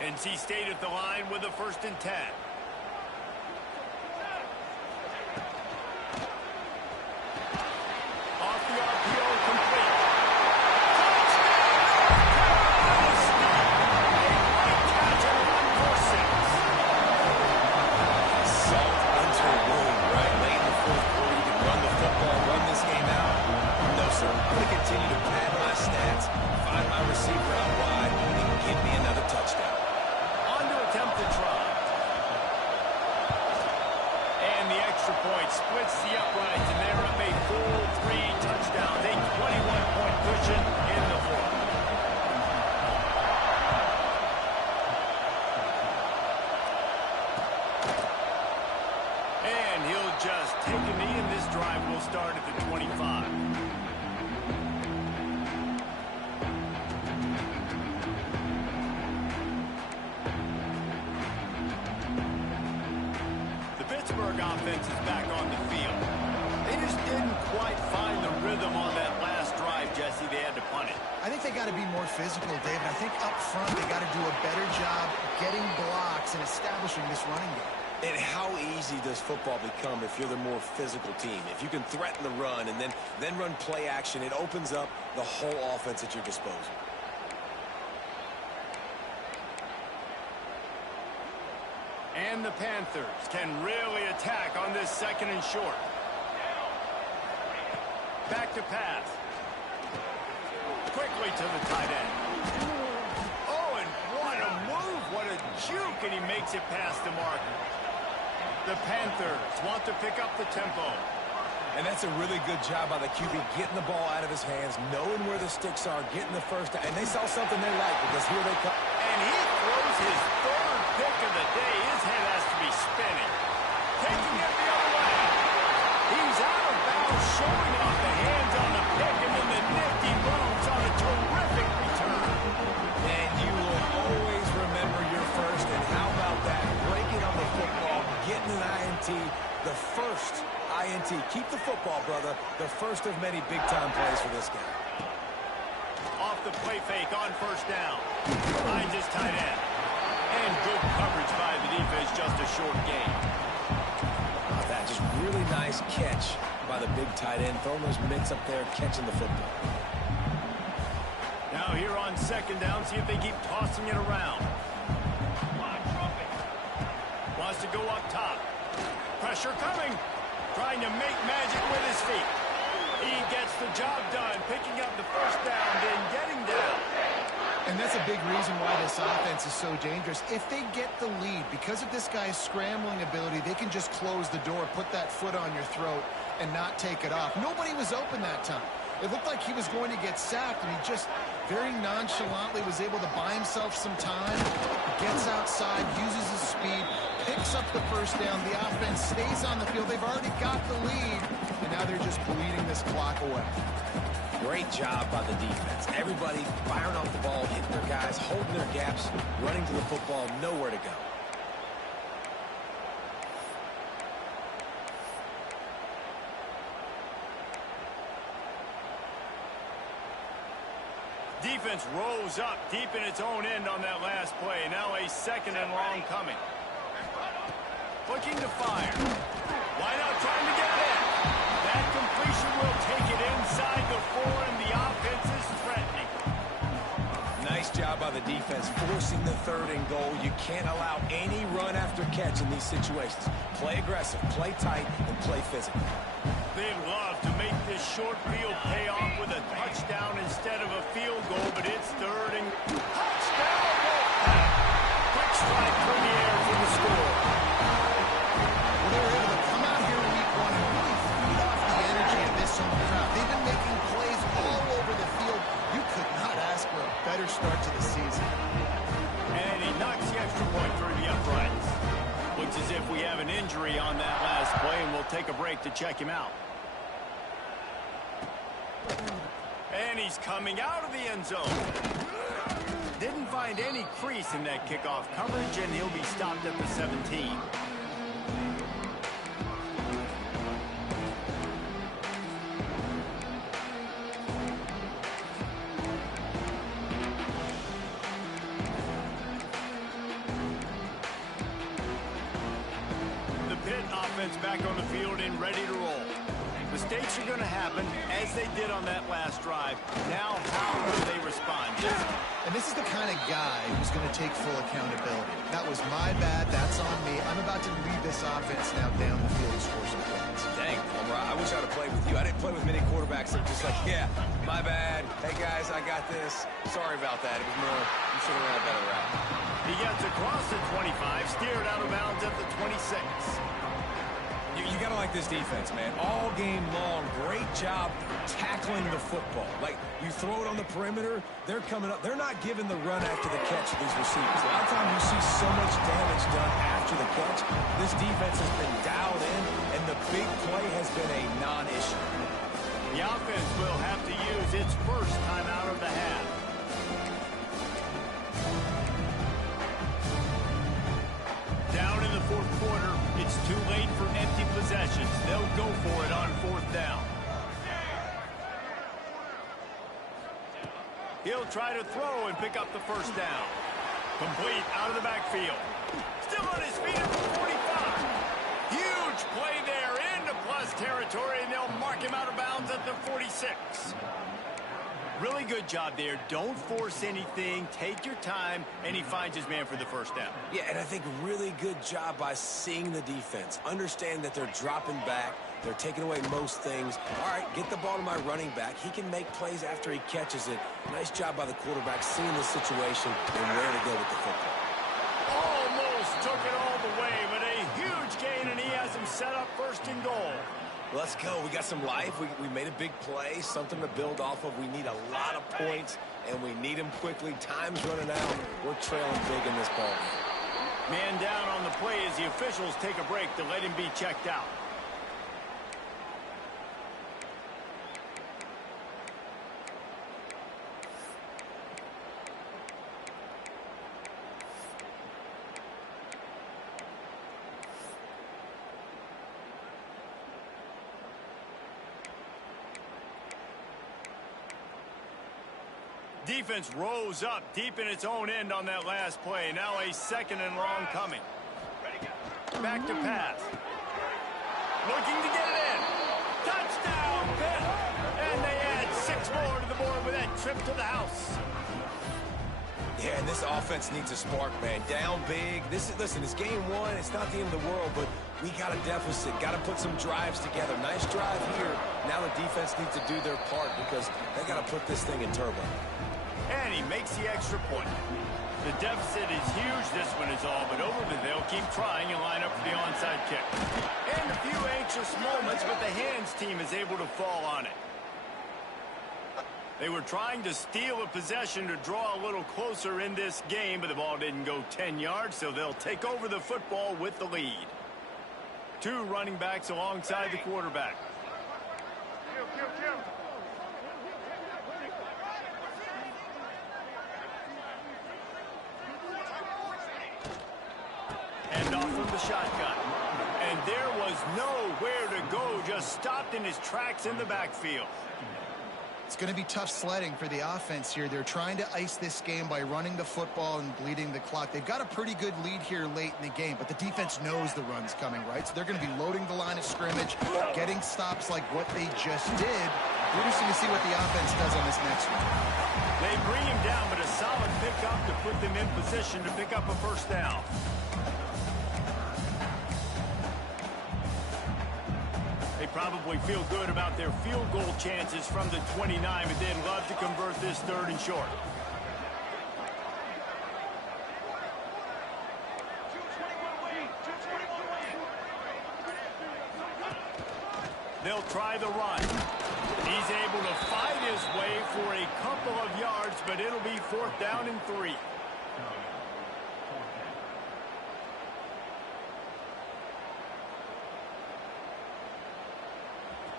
NC State at the line with a 1st and 10. Off the RPO, complete. Continue to pad my stats, find my receiver out wide, and give me another touchdown. On to attempt the try. And the extra point splits the uprights, and they're up a full 3 touchdowns, a 21-point cushion in the fourth. And he'll just take a knee, and this drive will start at the 25. Offense is back on the field. They just didn't quite find the rhythm on that last drive, Jesse. They had to punt it. I think they got to be more physical, David. I think up front they got to do a better job getting blocks and establishing this running game. And how easy does football become if you're the more physical team? If you can threaten the run and then run play action, it opens up the whole offense at your disposal. And the Panthers can really attack on this 2nd and short. Back to pass. Quickly to the tight end. Oh, and what a move. What a juke. And he makes it past the marker. The Panthers want to pick up the tempo. And that's a really good job by the QB, getting the ball out of his hands, knowing where the sticks are, getting the first down. And they saw something they like because here they come. And he throws his 3rd pick of the day. His head has to be spinning. Taking it the other way. He's out of bounds, showing off the hands on the pick, and then the nifty moves on a terrific return. And you will always remember your first. And how about that? Breaking on the football, getting an INT, the first INT. Keep the football, brother. The first of many big-time plays for this guy. Off the play fake on first down. Finds his tight end. And good coverage by the defense, just a short gain. That just really nice catch by the big tight end. Throwing those mitts up there, catching the football. Now here on 2nd down, see if they keep tossing it around. Wants to go up top. Pressure coming. Trying to make magic with his feet. He gets the job done, picking up the first down, then getting down. And that's a big reason why this offense is so dangerous. If they get the lead, because of this guy's scrambling ability, they can just close the door, put that foot on your throat, and not take it off. Nobody was open that time. It looked like he was going to get sacked, and he just very nonchalantly was able to buy himself some time, gets outside, uses his speed, picks up the first down. The offense stays on the field. They've already got the lead, and now they're just bleeding this clock away. Great job by the defense. Everybody firing off the ball, hitting their guys, holding their gaps, running to the football, nowhere to go. Defense rose up deep in its own end on that last play. Now a 2nd and long coming. Looking to fire. Why not trying to get it in? That completion will take it inside the 4, and the offense is threatening. Nice job by the defense, forcing the 3rd and goal. You can't allow any run after catch in these situations. Play aggressive, play tight, and play physical. They'd love to make this short field pay off with a touchdown instead of a field goal, but it's 3rd and touchdown! Quick strike from the air for the score. Well, they were able to come out here in week 1 and really feed off the energy of this home crowd. They've been making plays all over the field. You could not ask for a better start to the season. And he knocks the extra point through the uprights. Looks as if we have an injury on that last play, and we'll take a break to check him out. And he's coming out of the end zone. Didn't find any crease in that kickoff coverage, and he'll be stopped at the 17. The Pitt offense back on the field and ready to roll. Mistakes are going to happen, as they did on that last drive. Now, how will they respond? And this is the kind of guy who's going to take full accountability. That was my bad. That's on me. I'm about to lead this offense now down the field and score some points. Dang, Homer, I wish I'd have played with you. I didn't play with many quarterbacks that were just like, yeah, my bad. Hey, guys, I got this. Sorry about that. It was more, you should have ran a better route. He gets across the 25, steered out of bounds at the 26. You got to like this defense, man. All game long, great job tackling the football. Like, you throw it on the perimeter, they're coming up. They're not giving the run after the catch to these receivers. A lot of times you see so much damage done after the catch. This defense has been dialed in, and the big play has been a non-issue. The offense will have to use its first time out of the half. Down in the 4th quarter, it's too late for empty possessions. They'll go for it on 4th down. He'll try to throw and pick up the first down. Complete out of the backfield. Still on his feet at the 45. Huge play there into plus territory, and they'll mark him out of bounds at the 46. Really good job there. Don't force anything. Take your time, and he finds his man for the first down. Yeah, and I think really good job by seeing the defense. Understand that they're dropping back. They're taking away most things. All right, get the ball to my running back. He can make plays after he catches it. Nice job by the quarterback seeing the situation and where to go with the football. Almost took it all the way, but a huge gain, and he has him set up 1st and goal. Let's go. We got some life. We made a big play, something to build off of. We need a lot of points, and we need them quickly. Time's running out. We're trailing big in this ball. Man down on the play as the officials take a break to let him be checked out. Defense rose up deep in its own end on that last play. Now a 2nd and long coming. Back to pass. Looking to get it in. Touchdown, Pitt! And they add 6 more to the board with that trip to the house. Yeah, and this offense needs a spark, man. Down big. Listen, it's game 1. It's not the end of the world, but we got a deficit. Got to put some drives together. Nice drive here. Now the defense needs to do their part because they got to put this thing in turbo. And he makes the extra point. The deficit is huge. This one is all but over, but they'll keep trying and line up for the onside kick. And a few anxious moments, but the hands team is able to fall on it. They were trying to steal a possession to draw a little closer in this game, but the ball didn't go 10 yards, so they'll take over the football with the lead. Two running backs alongside the quarterback. Hand off from the shotgun. And there was nowhere to go, just stopped in his tracks in the backfield. It's going to be tough sledding for the offense here. They're trying to ice this game by running the football and bleeding the clock. They've got a pretty good lead here late in the game, but the defense knows the run's coming, right? So they're going to be loading the line of scrimmage, getting stops like what they just did. Interesting to see what the offense does on this next one. They bring him down, but a solid pickup to put them in position to pick up a first down. They probably feel good about their field goal chances from the 29, but they'd love to convert this 3rd and short. They'll try the run. He's able to fight his way for a couple of yards, but it'll be 4th down and 3.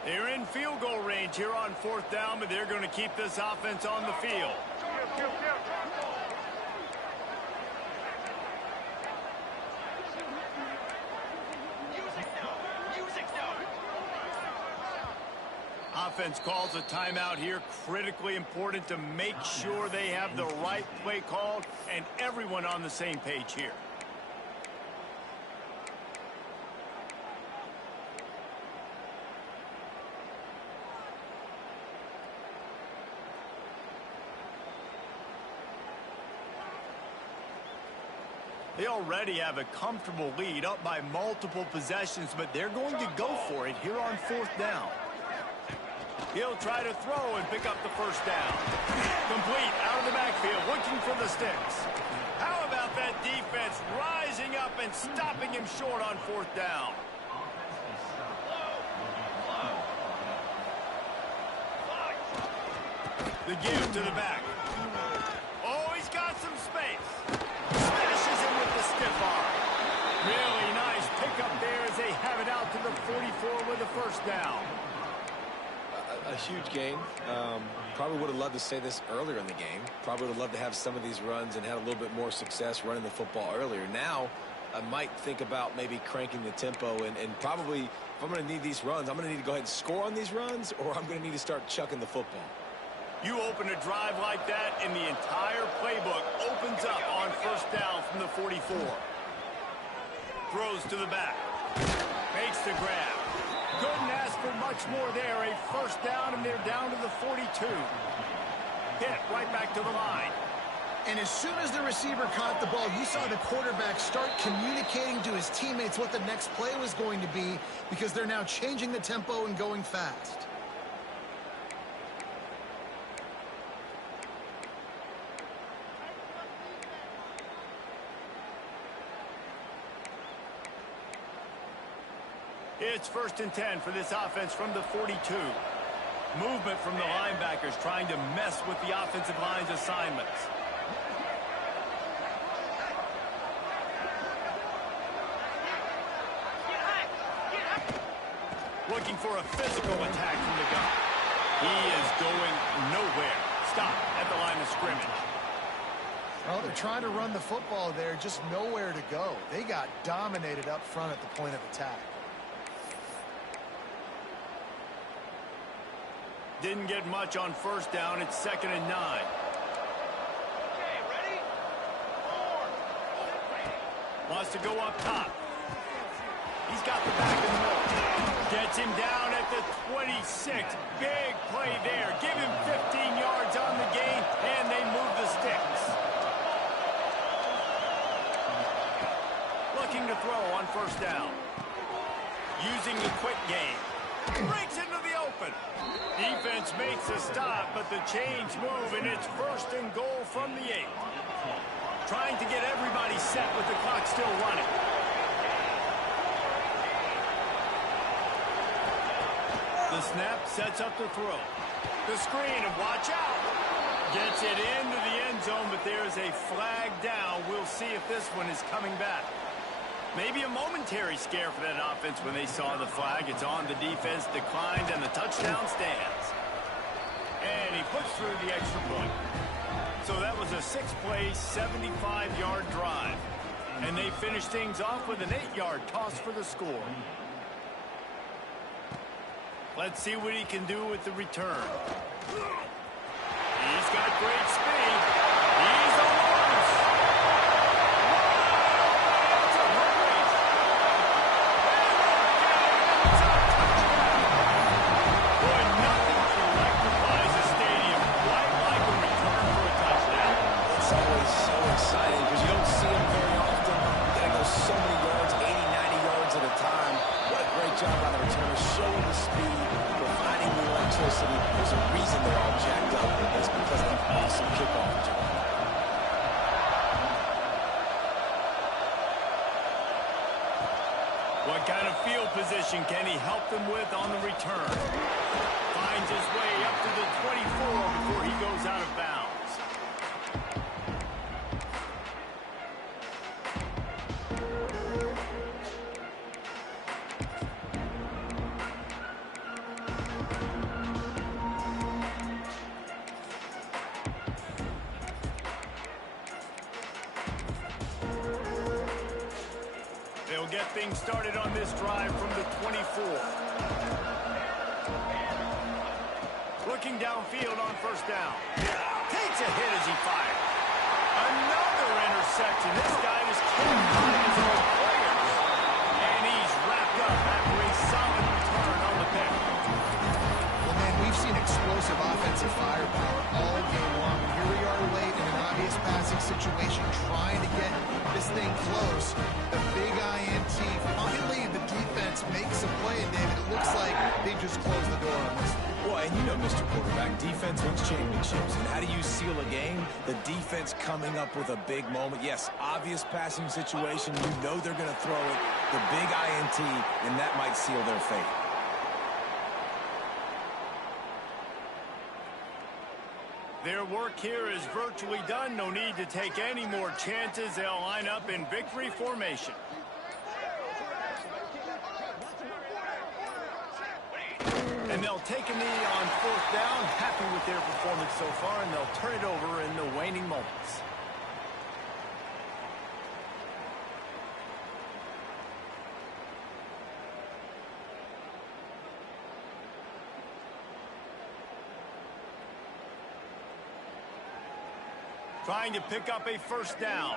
They're in field goal range here on 4th down, but they're going to keep this offense on the field. Offense calls a timeout here. Critically important to make sure they have the right play called and everyone on the same page here. They already have a comfortable lead, up by multiple possessions, but they're going to go for it here on 4th down. He'll try to throw and pick up the first down. Complete out of the backfield, looking for the sticks. How about that defense rising up and stopping him short on 4th down? The give to the back. Oh, he's got some space. Smashes him with the stiff arm. Really nice pickup there as they have it out to the 44 with a first down. A huge game. Probably would have loved to say this earlier in the game. Probably would have loved to have some of these runs and had a little bit more success running the football earlier. Now, I might think about maybe cranking the tempo and probably, if I'm going to need these runs, I'm going to need to go ahead and score on these runs, or I'm going to need to start chucking the football. You open a drive like that, and the entire playbook opens up on first down from the 44. Throws to the back. Makes the grab. Couldn't ask for much more there. A first down, and they're down to the 42. Pitt right back to the line. And as soon as the receiver caught the ball, you saw the quarterback start communicating to his teammates what the next play was going to be, because they're now changing the tempo and going fast. It's 1st and 10 for this offense from the 42. Movement from the linebackers trying to mess with the offensive line's assignments. Looking for a physical attack from the gun. He is going nowhere. Stop at the line of scrimmage. Well, they're trying to run the football there, just nowhere to go. They got dominated up front at the point of attack. Didn't get much on first down. It's 2nd and 9. Okay, ready? Wants to go up top. He's got the back in the middle. Gets him down at the 26. Big play there. Give him 15 yards on the gain, and they move the sticks. Looking to throw on first down. Using the quick game. Breaks into the open. Defense makes a stop, but the chains move, and it's 1st and goal from the 8. Trying to get everybody set with the clock still running. The snap sets up the throw. The screen, and watch out. Gets it into the end zone, but there's a flag down. We'll see if this one is coming back. Maybe a momentary scare for that offense when they saw the flag. It's on, the defense declined, and the touchdown stands. And he puts through the extra point. So that was a 6-play, 75-yard drive. And they finish things off with an 8-yard toss for the score. Let's see what he can do with the return. He's got great speed. He's on the loose. It's a hurry. Boy, nothing electrifies a stadium quite like a return for a touchdown. It's always so exciting because you don't see them very often. You gotta go so many yards, 80, 90 yards at a time. What a great job by the returner, showing the speed, providing the electricity. There's a reason they're all jacked up. It's because of an awesome kickoff return. What kind of field position can he help them with on the return? Finds his way up to the 24 before he goes out of bounds. They'll get things started on this drive from the 24. Looking downfield on first down. Takes a hit as he fires. Another interception. This guy is killing his own players. And he's wrapped up after a solid return on the pick. Well, man, we've seen explosive offensive firepower all game long. And here we are late in an obvious passing situation, trying to get this thing close. The big INT. Finally, the defense makes a play, and David, it looks like they just closed the door on this. Well, and you know, Mr. Quarterback, defense wins championships. And how do you seal a game? The defense coming up with a big moment. Yes, obvious passing situation. You know they're going to throw it. The big INT, and that might seal their fate. Their work here is virtually done. No need to take any more chances. They'll line up in victory formation. And they'll take a knee on fourth down. Happy with their performance so far, and they'll turn it over in the waning moments. Trying to pick up a first down.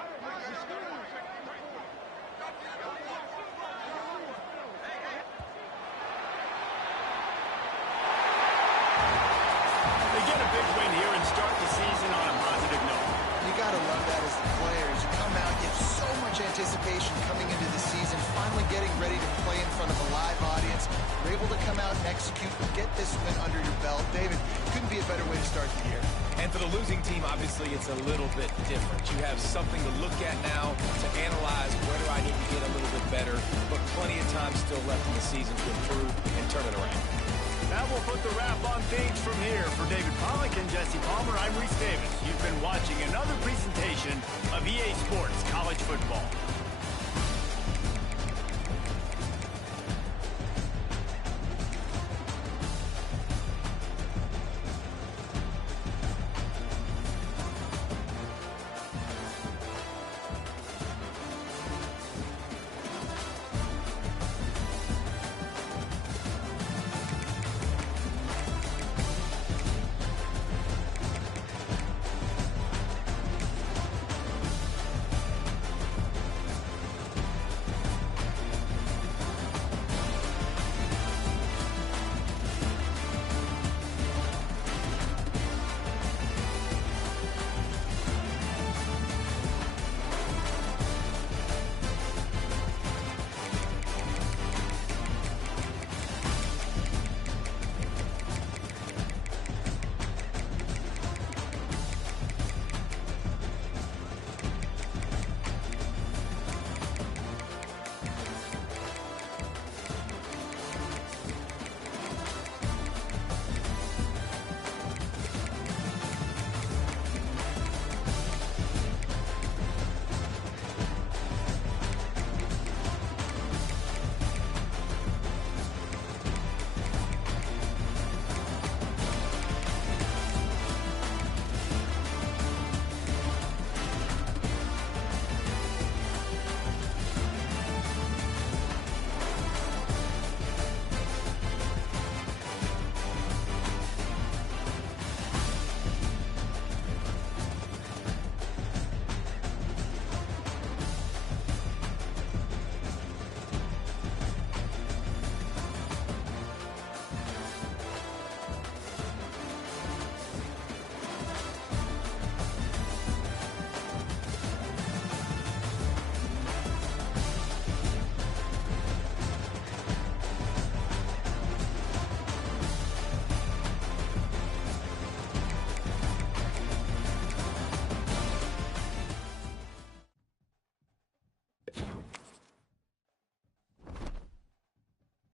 They get a big win here and start the season on a positive note. You got to love that as the players. You come out, you have so much anticipation coming into the season, finally getting ready to play in front of a live audience. You're able to come out and execute and get this win under your belt. David, couldn't be a better way to start the year. And for the losing team, obviously, it's a little bit different. You have something to look at now to analyze where do I need to get a little bit better, but plenty of time still left in the season to improve and turn it around. That will put the wrap on things from here. For David Pollack and Jesse Palmer, I'm Reese Davis. You've been watching another presentation of EA Sports College Football.